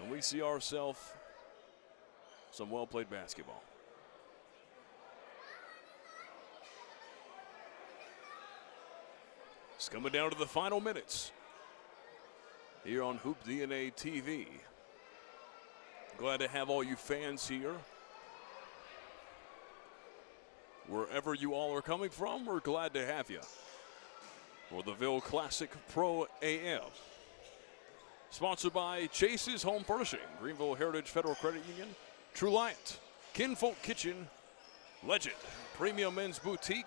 And we see ourselves some well-played basketball. It's coming down to the final minutes here on Hoop DNA TV. Glad to have all you fans here. Wherever you all are coming from, we're glad to have you for the Ville Classic Pro AM. Sponsored by Chase's Home Furnishing, Greenville Heritage Federal Credit Union, Truliant, Kinfolk Kitchen, Legend, Premium Men's Boutique,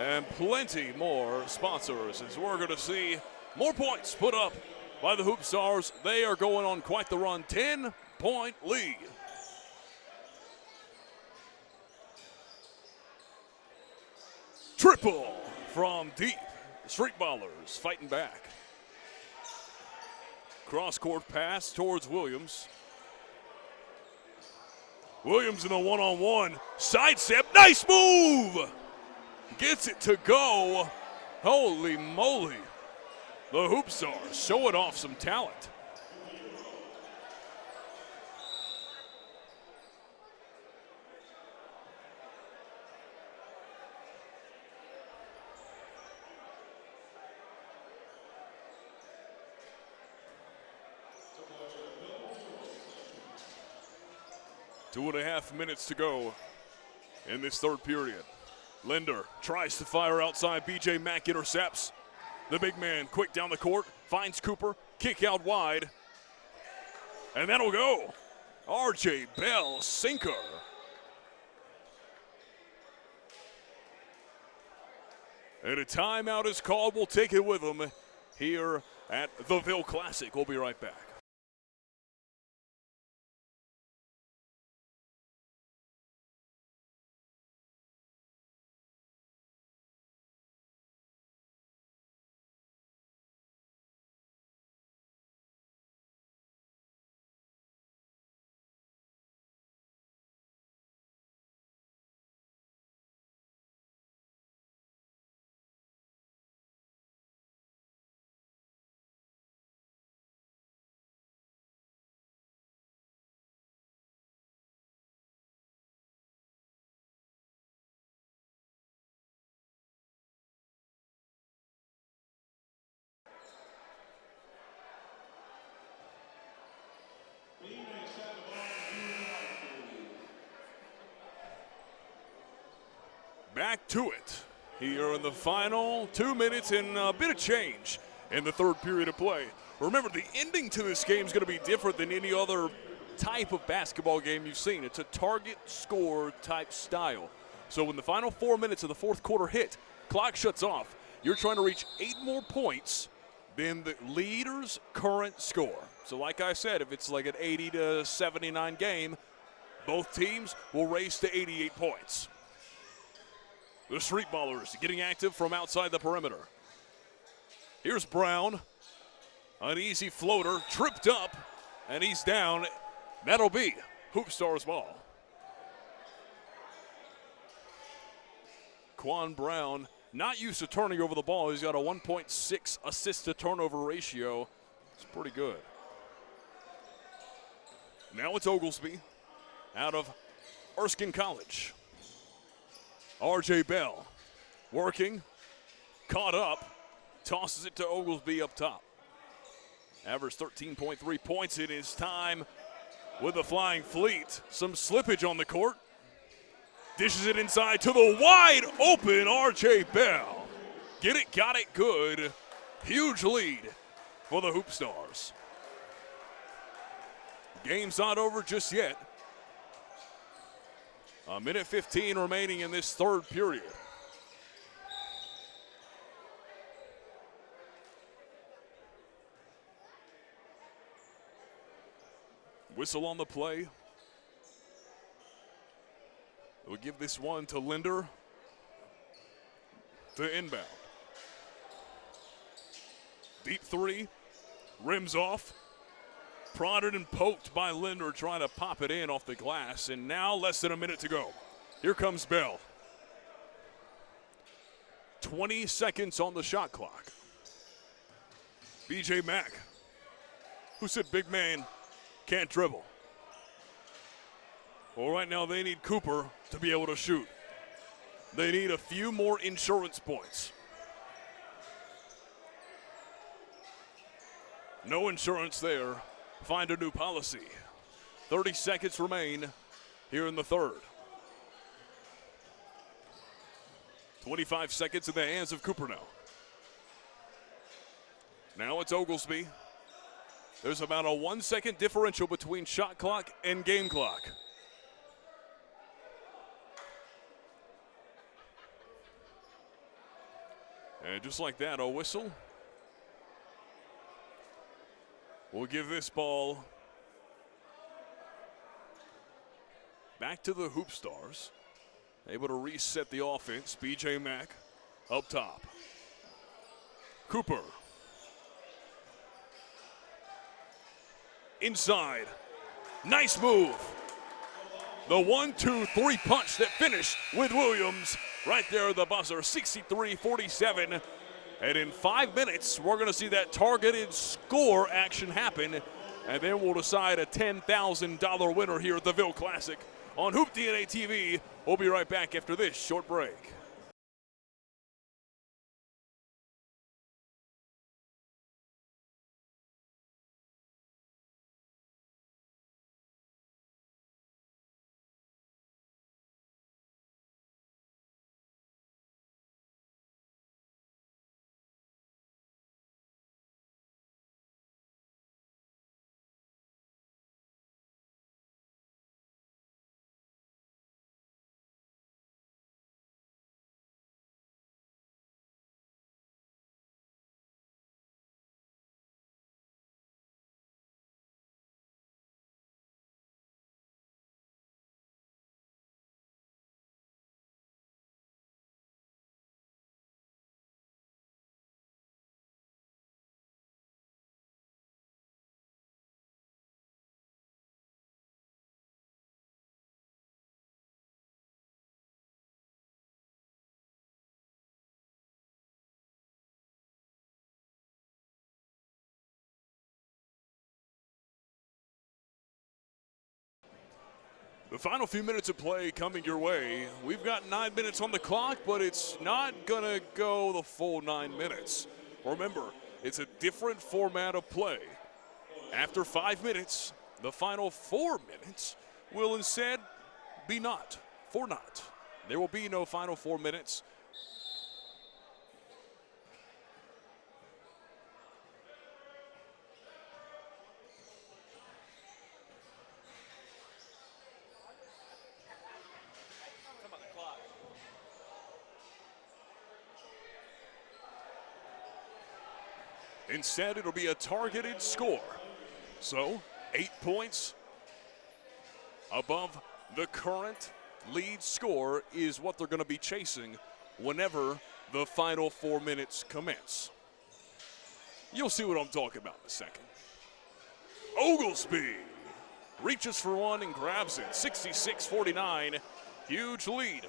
and plenty more sponsors as we're going to see more points put up by the Hoop Stars. They are going on quite the run, 10-point lead. Triple from deep. Street Ballers fighting back. Cross-court pass towards Williams. Williams in the one-on-one. Side step. Nice move. Gets it to go. Holy moly. The Hoop Stars showing off some talent. Two and a half minutes to go in this third period. Linder tries to fire outside. B.J. Mack intercepts. The big man quick down the court. Finds Cooper. Kick out wide. And that'll go. R.J. Bell, sinker. And a timeout is called. We'll take it with them here at the Ville Classic. We'll be right back. Back to it here in the final 2 minutes and a bit of change in the third period of play. Remember, the ending to this game is going to be different than any other type of basketball game you've seen. It's a target score type style. So when the final 4 minutes of the fourth quarter hit, clock shuts off, you're trying to reach 8 more points than the leader's current score. So like I said, if it's like an 80-79 game, both teams will race to 88 points. The Street Ballers getting active from outside the perimeter. Here's Brown. An easy floater, tripped up, and he's down. That'll be Hoop Stars ball. Quan Brown, not used to turning over the ball. He's got a 1.6 assist to turnover ratio. It's pretty good. Now it's Oglesby out of Erskine College. R.J. Bell working, caught up, tosses it to Oglesby up top. Averaged 13.3 points in his time with the Flying Fleet. Some slippage on the court. Dishes it inside to the wide open R.J. Bell. Get it, got it, good. Huge lead for the Hoop Stars. Game's not over just yet. A minute 15 remaining in this third period. Whistle on the play. We'll give this one to Linder to inbound. Deep three, rims off. Prodded and poked by Linder trying to pop it in off the glass, and now less than a minute to go. Here comes Bell. 20 seconds on the shot clock. B.J. Mack, who said big man can't dribble. Well, right now they need Cooper to be able to shoot. They need a few more insurance points. No insurance there. Find a new policy. 30 seconds remain here in the third. 25 seconds in the hands of Cooper now. Now it's Oglesby. There's about a 1 second differential between shot clock and game clock. And just like that, a whistle. We'll give this ball back to the Hoop Stars. Able to reset the offense. B.J. Mack up top. Cooper. Inside. Nice move. The 1-2-3 punch that finished with Williams right there at the buzzer. 63-47. And in 5 minutes, we're going to see that targeted score action happen. And then we'll decide a $10,000 winner here at the Ville Classic on Hoop DNA TV. We'll be right back after this short break. The final few minutes of play coming your way. We've got 9 minutes on the clock, but it's not going to go the full 9 minutes. Remember, it's a different format of play. After 5 minutes, the final 4 minutes will instead be not, for not. There will be no final 4 minutes. Instead, it'll be a targeted score. So, 8 points above the current lead score is what they're going to be chasing whenever the final 4 minutes commence. You'll see what I'm talking about in a second. Oglesby reaches for one and grabs it. 66-49, huge lead.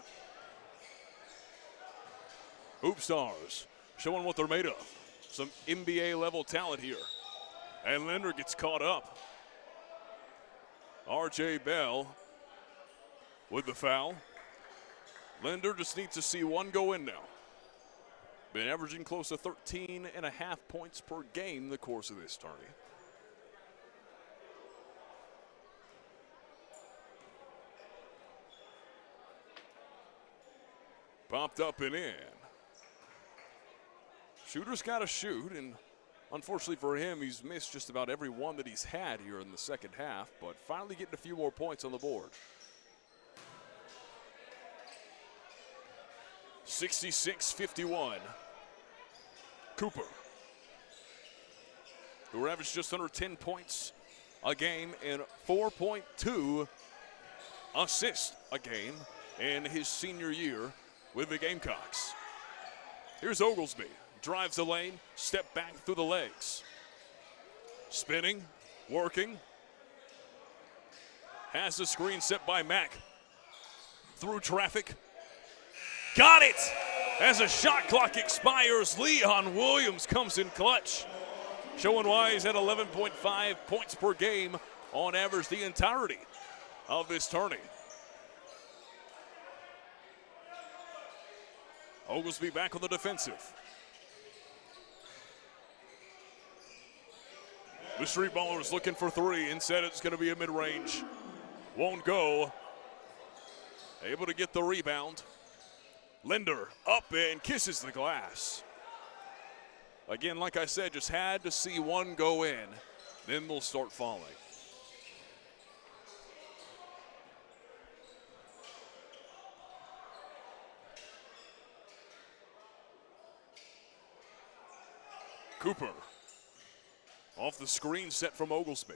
Hoop Stars showing what they're made of. Some NBA level talent here. And Linder gets caught up. R.J. Bell with the foul. Linder just needs to see one go in now. Been averaging close to 13.5 points per game the course of this tourney. Popped up and in. Shooter's got to shoot, and unfortunately for him, he's missed just about every one that he's had here in the second half, but finally getting a few more points on the board. 66-51. Cooper, who averaged just under 10 points a game and 4.2 assists a game in his senior year with the Gamecocks. Here's Oglesby. Drives the lane, step back through the legs. Spinning, working. Has the screen set by Mack. Through traffic. Got it! As the shot clock expires, Leon Williams comes in clutch. Showing why he's at 11.5 points per game on average the entirety of this tourney. Oglesby back on the defensive. The Street Ballers looking for three. Instead, it's going to be a mid-range. Won't go. Able to get the rebound. Linder up and kisses the glass. Again, like I said, just had to see one go in. Then they'll start falling. Cooper. Off the screen set from Oglesby.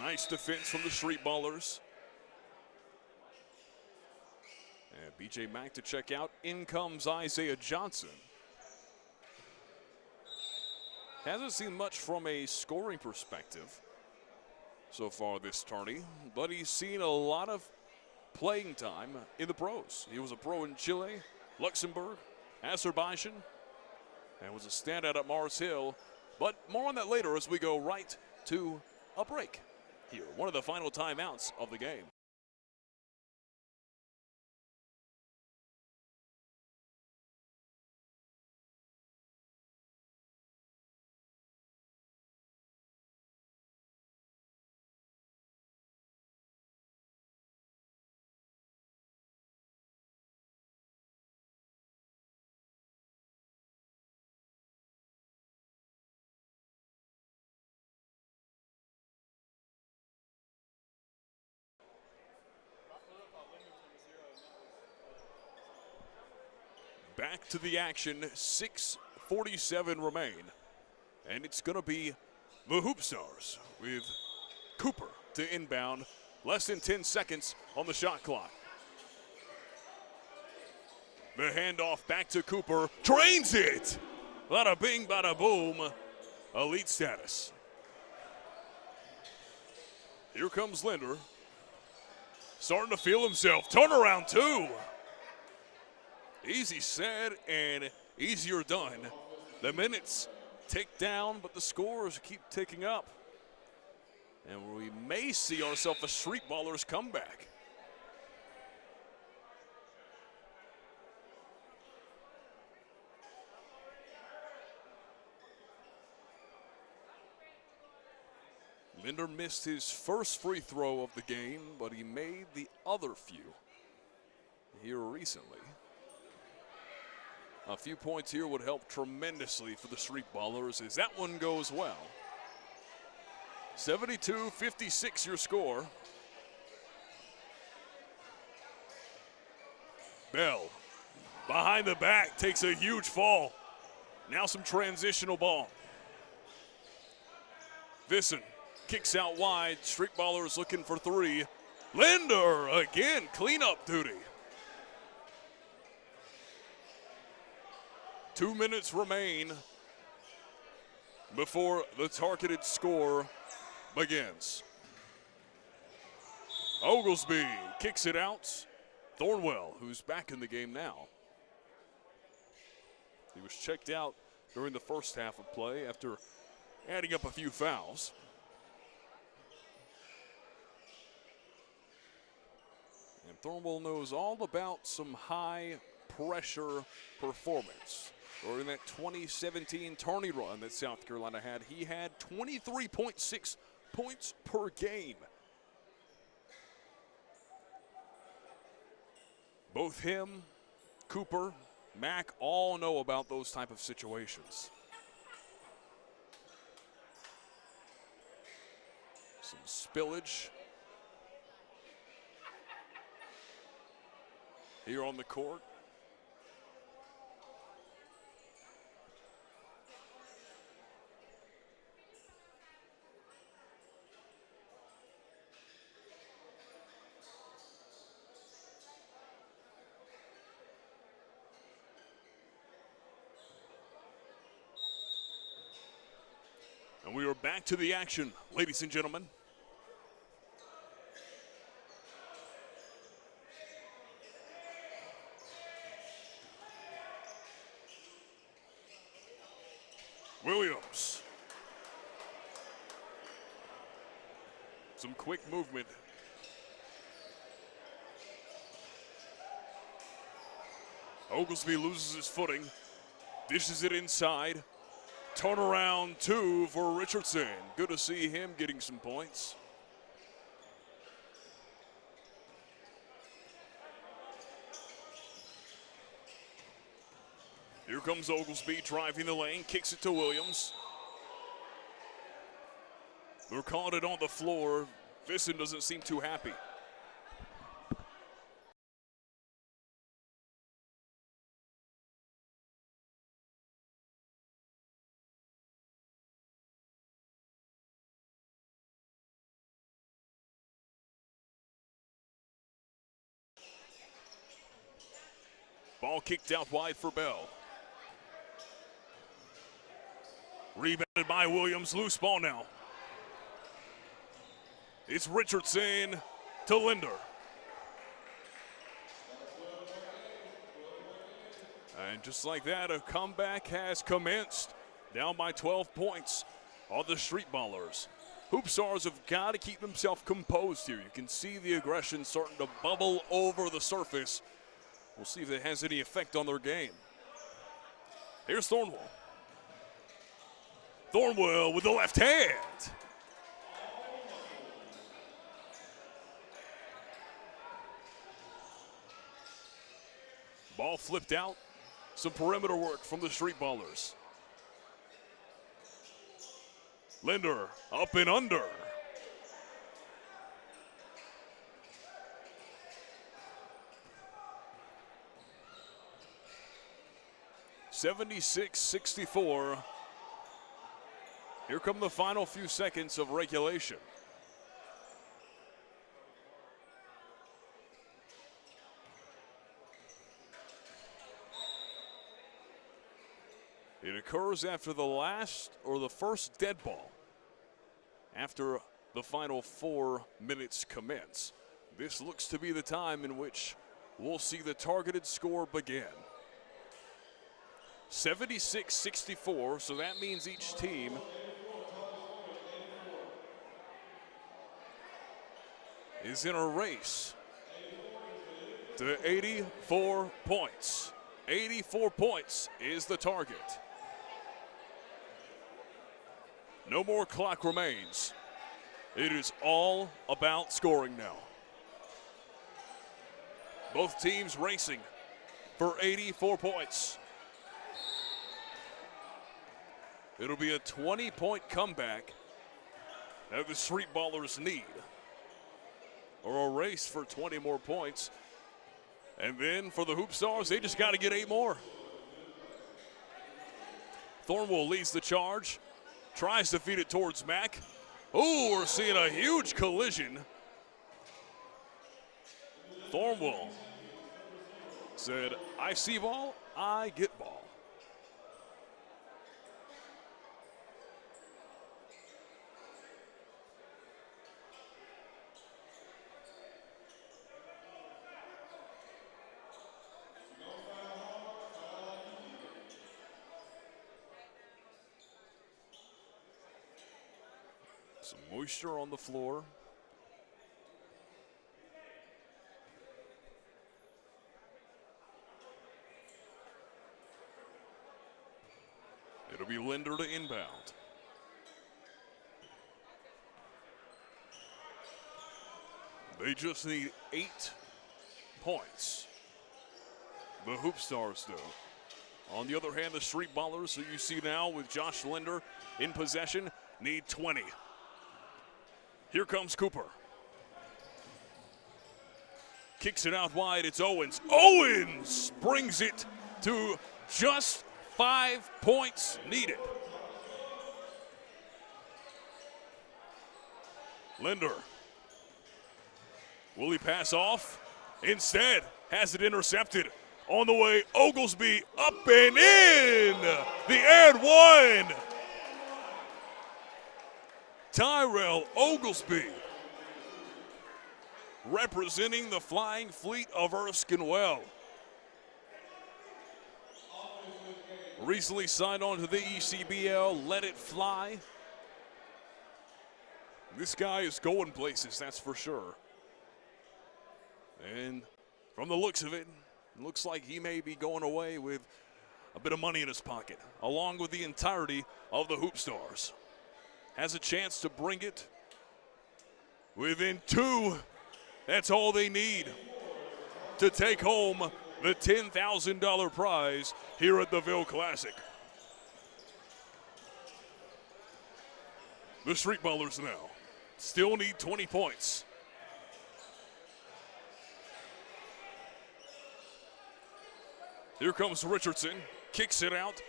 Nice defense from the Street Ballers. And B.J. Mack to check out. In comes Isaiah Johnson. Hasn't seen much from a scoring perspective so far this tourney, but he's seen a lot of playing time in the pros. He was a pro in Chile, Luxembourg, Azerbaijan, and was a standout at Mars Hill. But more on that later as we go right to a break here. One of the final timeouts of the game. Back to the action, 6:47 remain. And it's going to be the Hoop Stars with Cooper to inbound. Less than 10 seconds on the shot clock. The handoff back to Cooper. Drains it! Bada bing, bada boom. Elite status. Here comes Linder. Starting to feel himself. Turnaround two. Easy said and easier done. The minutes tick down, but the scores keep ticking up. And we may see ourselves a Street Ballers comeback. Linder missed his first free throw of the game, but he made the other few here recently. A few points here would help tremendously for the Street Ballers as that one goes well. 72-56 your score. Bell behind the back takes a huge fall. Now some transitional ball. Visson kicks out wide. Street Ballers looking for three. Linder again, cleanup duty. 2 minutes remain. before the targeted score begins. Oglesby kicks it out. Thornwell, who's back in the game now. He was checked out during the first half of play after adding up a few fouls. And Thornwell knows all about some high pressure performance. During that 2017 tourney run that South Carolina had, he had 23.6 points per game. Both him, Cooper, Mack all know about those type of situations. Some spillage here on the court. And we are back to the action, ladies and gentlemen. Williams. Some quick movement. Oglesby loses his footing, dishes it inside. Turnaround two for Richardson. Good to see him getting some points. Here comes Oglesby driving the lane, kicks it to Williams. They're calling it on the floor. Visson doesn't seem too happy. Ball kicked out wide for Bell. Rebounded by Williams, loose ball now. It's Richardson to Linder. And just like that, a comeback has commenced. Down by 12 points on the Street Ballers. Hoop Stars have got to keep themselves composed here. You can see the aggression starting to bubble over the surface. We'll see if it has any effect on their game. Here's Thornwell. Thornwell with the left hand. Ball flipped out. Some perimeter work from the Street Ballers. Linder up and under. (76-64). Here come the final few seconds of regulation. It occurs after the last or the first dead ball after the final 4 minutes commence. This looks to be the time in which we'll see the targeted score begin. 76-64, so that means each team is in a race to 84 points. 84 points is the target. No more clock remains. It is all about scoring now. Both teams racing for 84 points. It'll be a 20-point comeback that the Street Ballers need, or a race for 20 more points. And then for the Hoop Stars, they just got to get 8 more. Thornwell leads the charge, tries to feed it towards Mack. Oh, we're seeing a huge collision. Thornwell said, I see ball, I get ball. Some moisture on the floor. It'll be Linder to inbound. They just need 8 points. The Hoop Stars do. On the other hand, the Street Ballers, who you see now with Josh Linder in possession, need 20. Here comes Cooper. Kicks it out wide, it's Owens. Owens brings it to just 5 points needed. Linder. Will he pass off? Instead, has it intercepted. On the way, Oglesby up and in. The and one. Tyrell Oglesby, representing the Flying Fleet of Erskine-Well. Recently signed on to the ECBL, let it fly. This guy is going places, that's for sure. And from the looks of it, looks like he may be going away with a bit of money in his pocket, along with the entirety of the Hoop Stars. Has a chance to bring it within 2. That's all they need to take home the $10,000 prize here at the Ville Classic. The Street Ballers now still need 20 points. Here comes Richardson, kicks it out.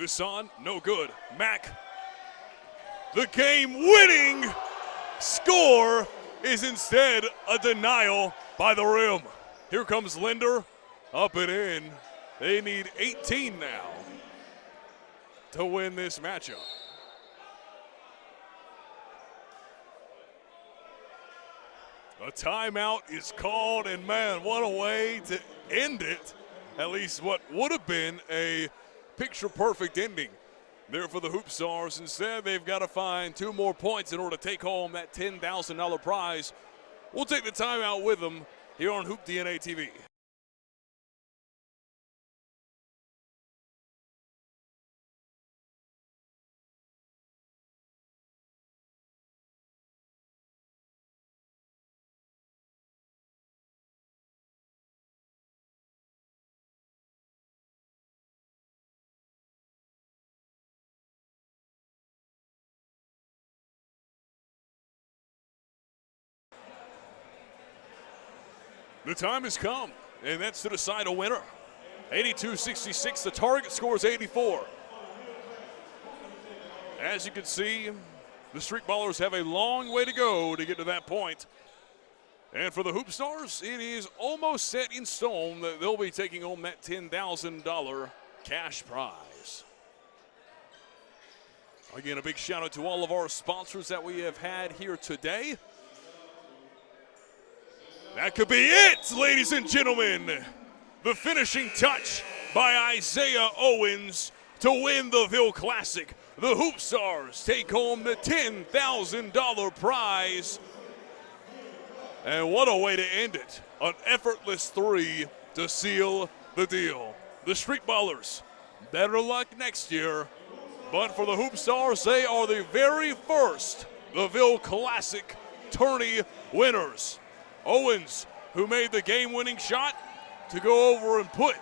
Visson, no good. Mack, the game-winning score is instead a denial by the rim. Here comes Linder, up and in. They need 18 now to win this matchup. A timeout is called, and man, what a way to end it. At least what would have been a picture-perfect ending there for the Hoop Stars. Instead, they've got to find 2 more points in order to take home that $10,000 prize. We'll take the timeout with them here on Hoop DNA TV. The time has come, and that's to decide a winner. 82-66, the target score is 84. As you can see, the Street Ballers have a long way to go to get to that point. And for the Hoop Stars, it is almost set in stone that they'll be taking home that $10,000 cash prize. Again, a big shout out to all of our sponsors that we have had here today. That could be it, ladies and gentlemen. The finishing touch by Isaiah Owens to win the Ville Classic. The Hoop Stars take home the $10,000 prize. And what a way to end it. An effortless 3 to seal the deal. The Street Ballers, better luck next year. But for the Hoop Stars, they are the very first the Ville Classic tourney winners. Owens, who made the game-winning shot to go over and put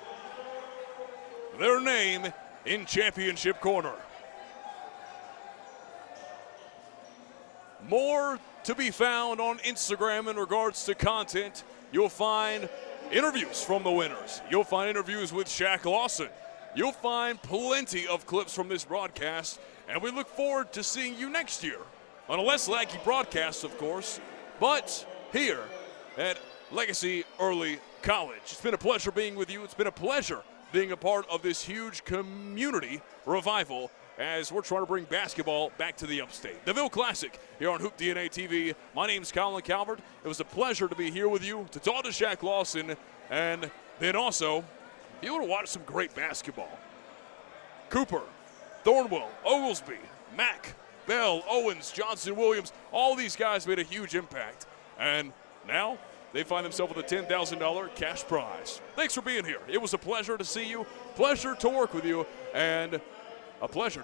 their name in championship corner. More to be found on Instagram in regards to content. You'll find interviews from the winners. You'll find interviews with Shaq Lawson. You'll find plenty of clips from this broadcast, and we look forward to seeing you next year on a less laggy broadcast, of course, but here at Legacy Early College. It's been a pleasure being with you. It's been a pleasure being a part of this huge community revival as we're trying to bring basketball back to the upstate. The Ville Classic here on Hoop DNA TV. My name's Colin Calvert. It was a pleasure to be here with you, to talk to Shaq Lawson, and then also be able to watch some great basketball. Cooper, Thornwell, Oglesby, Mack, Bell, Owens, Johnson, Williams, all these guys made a huge impact. And now they find themselves with a $10,000 cash prize. Thanks for being here. It was a pleasure to see you, pleasure to work with you, and a pleasure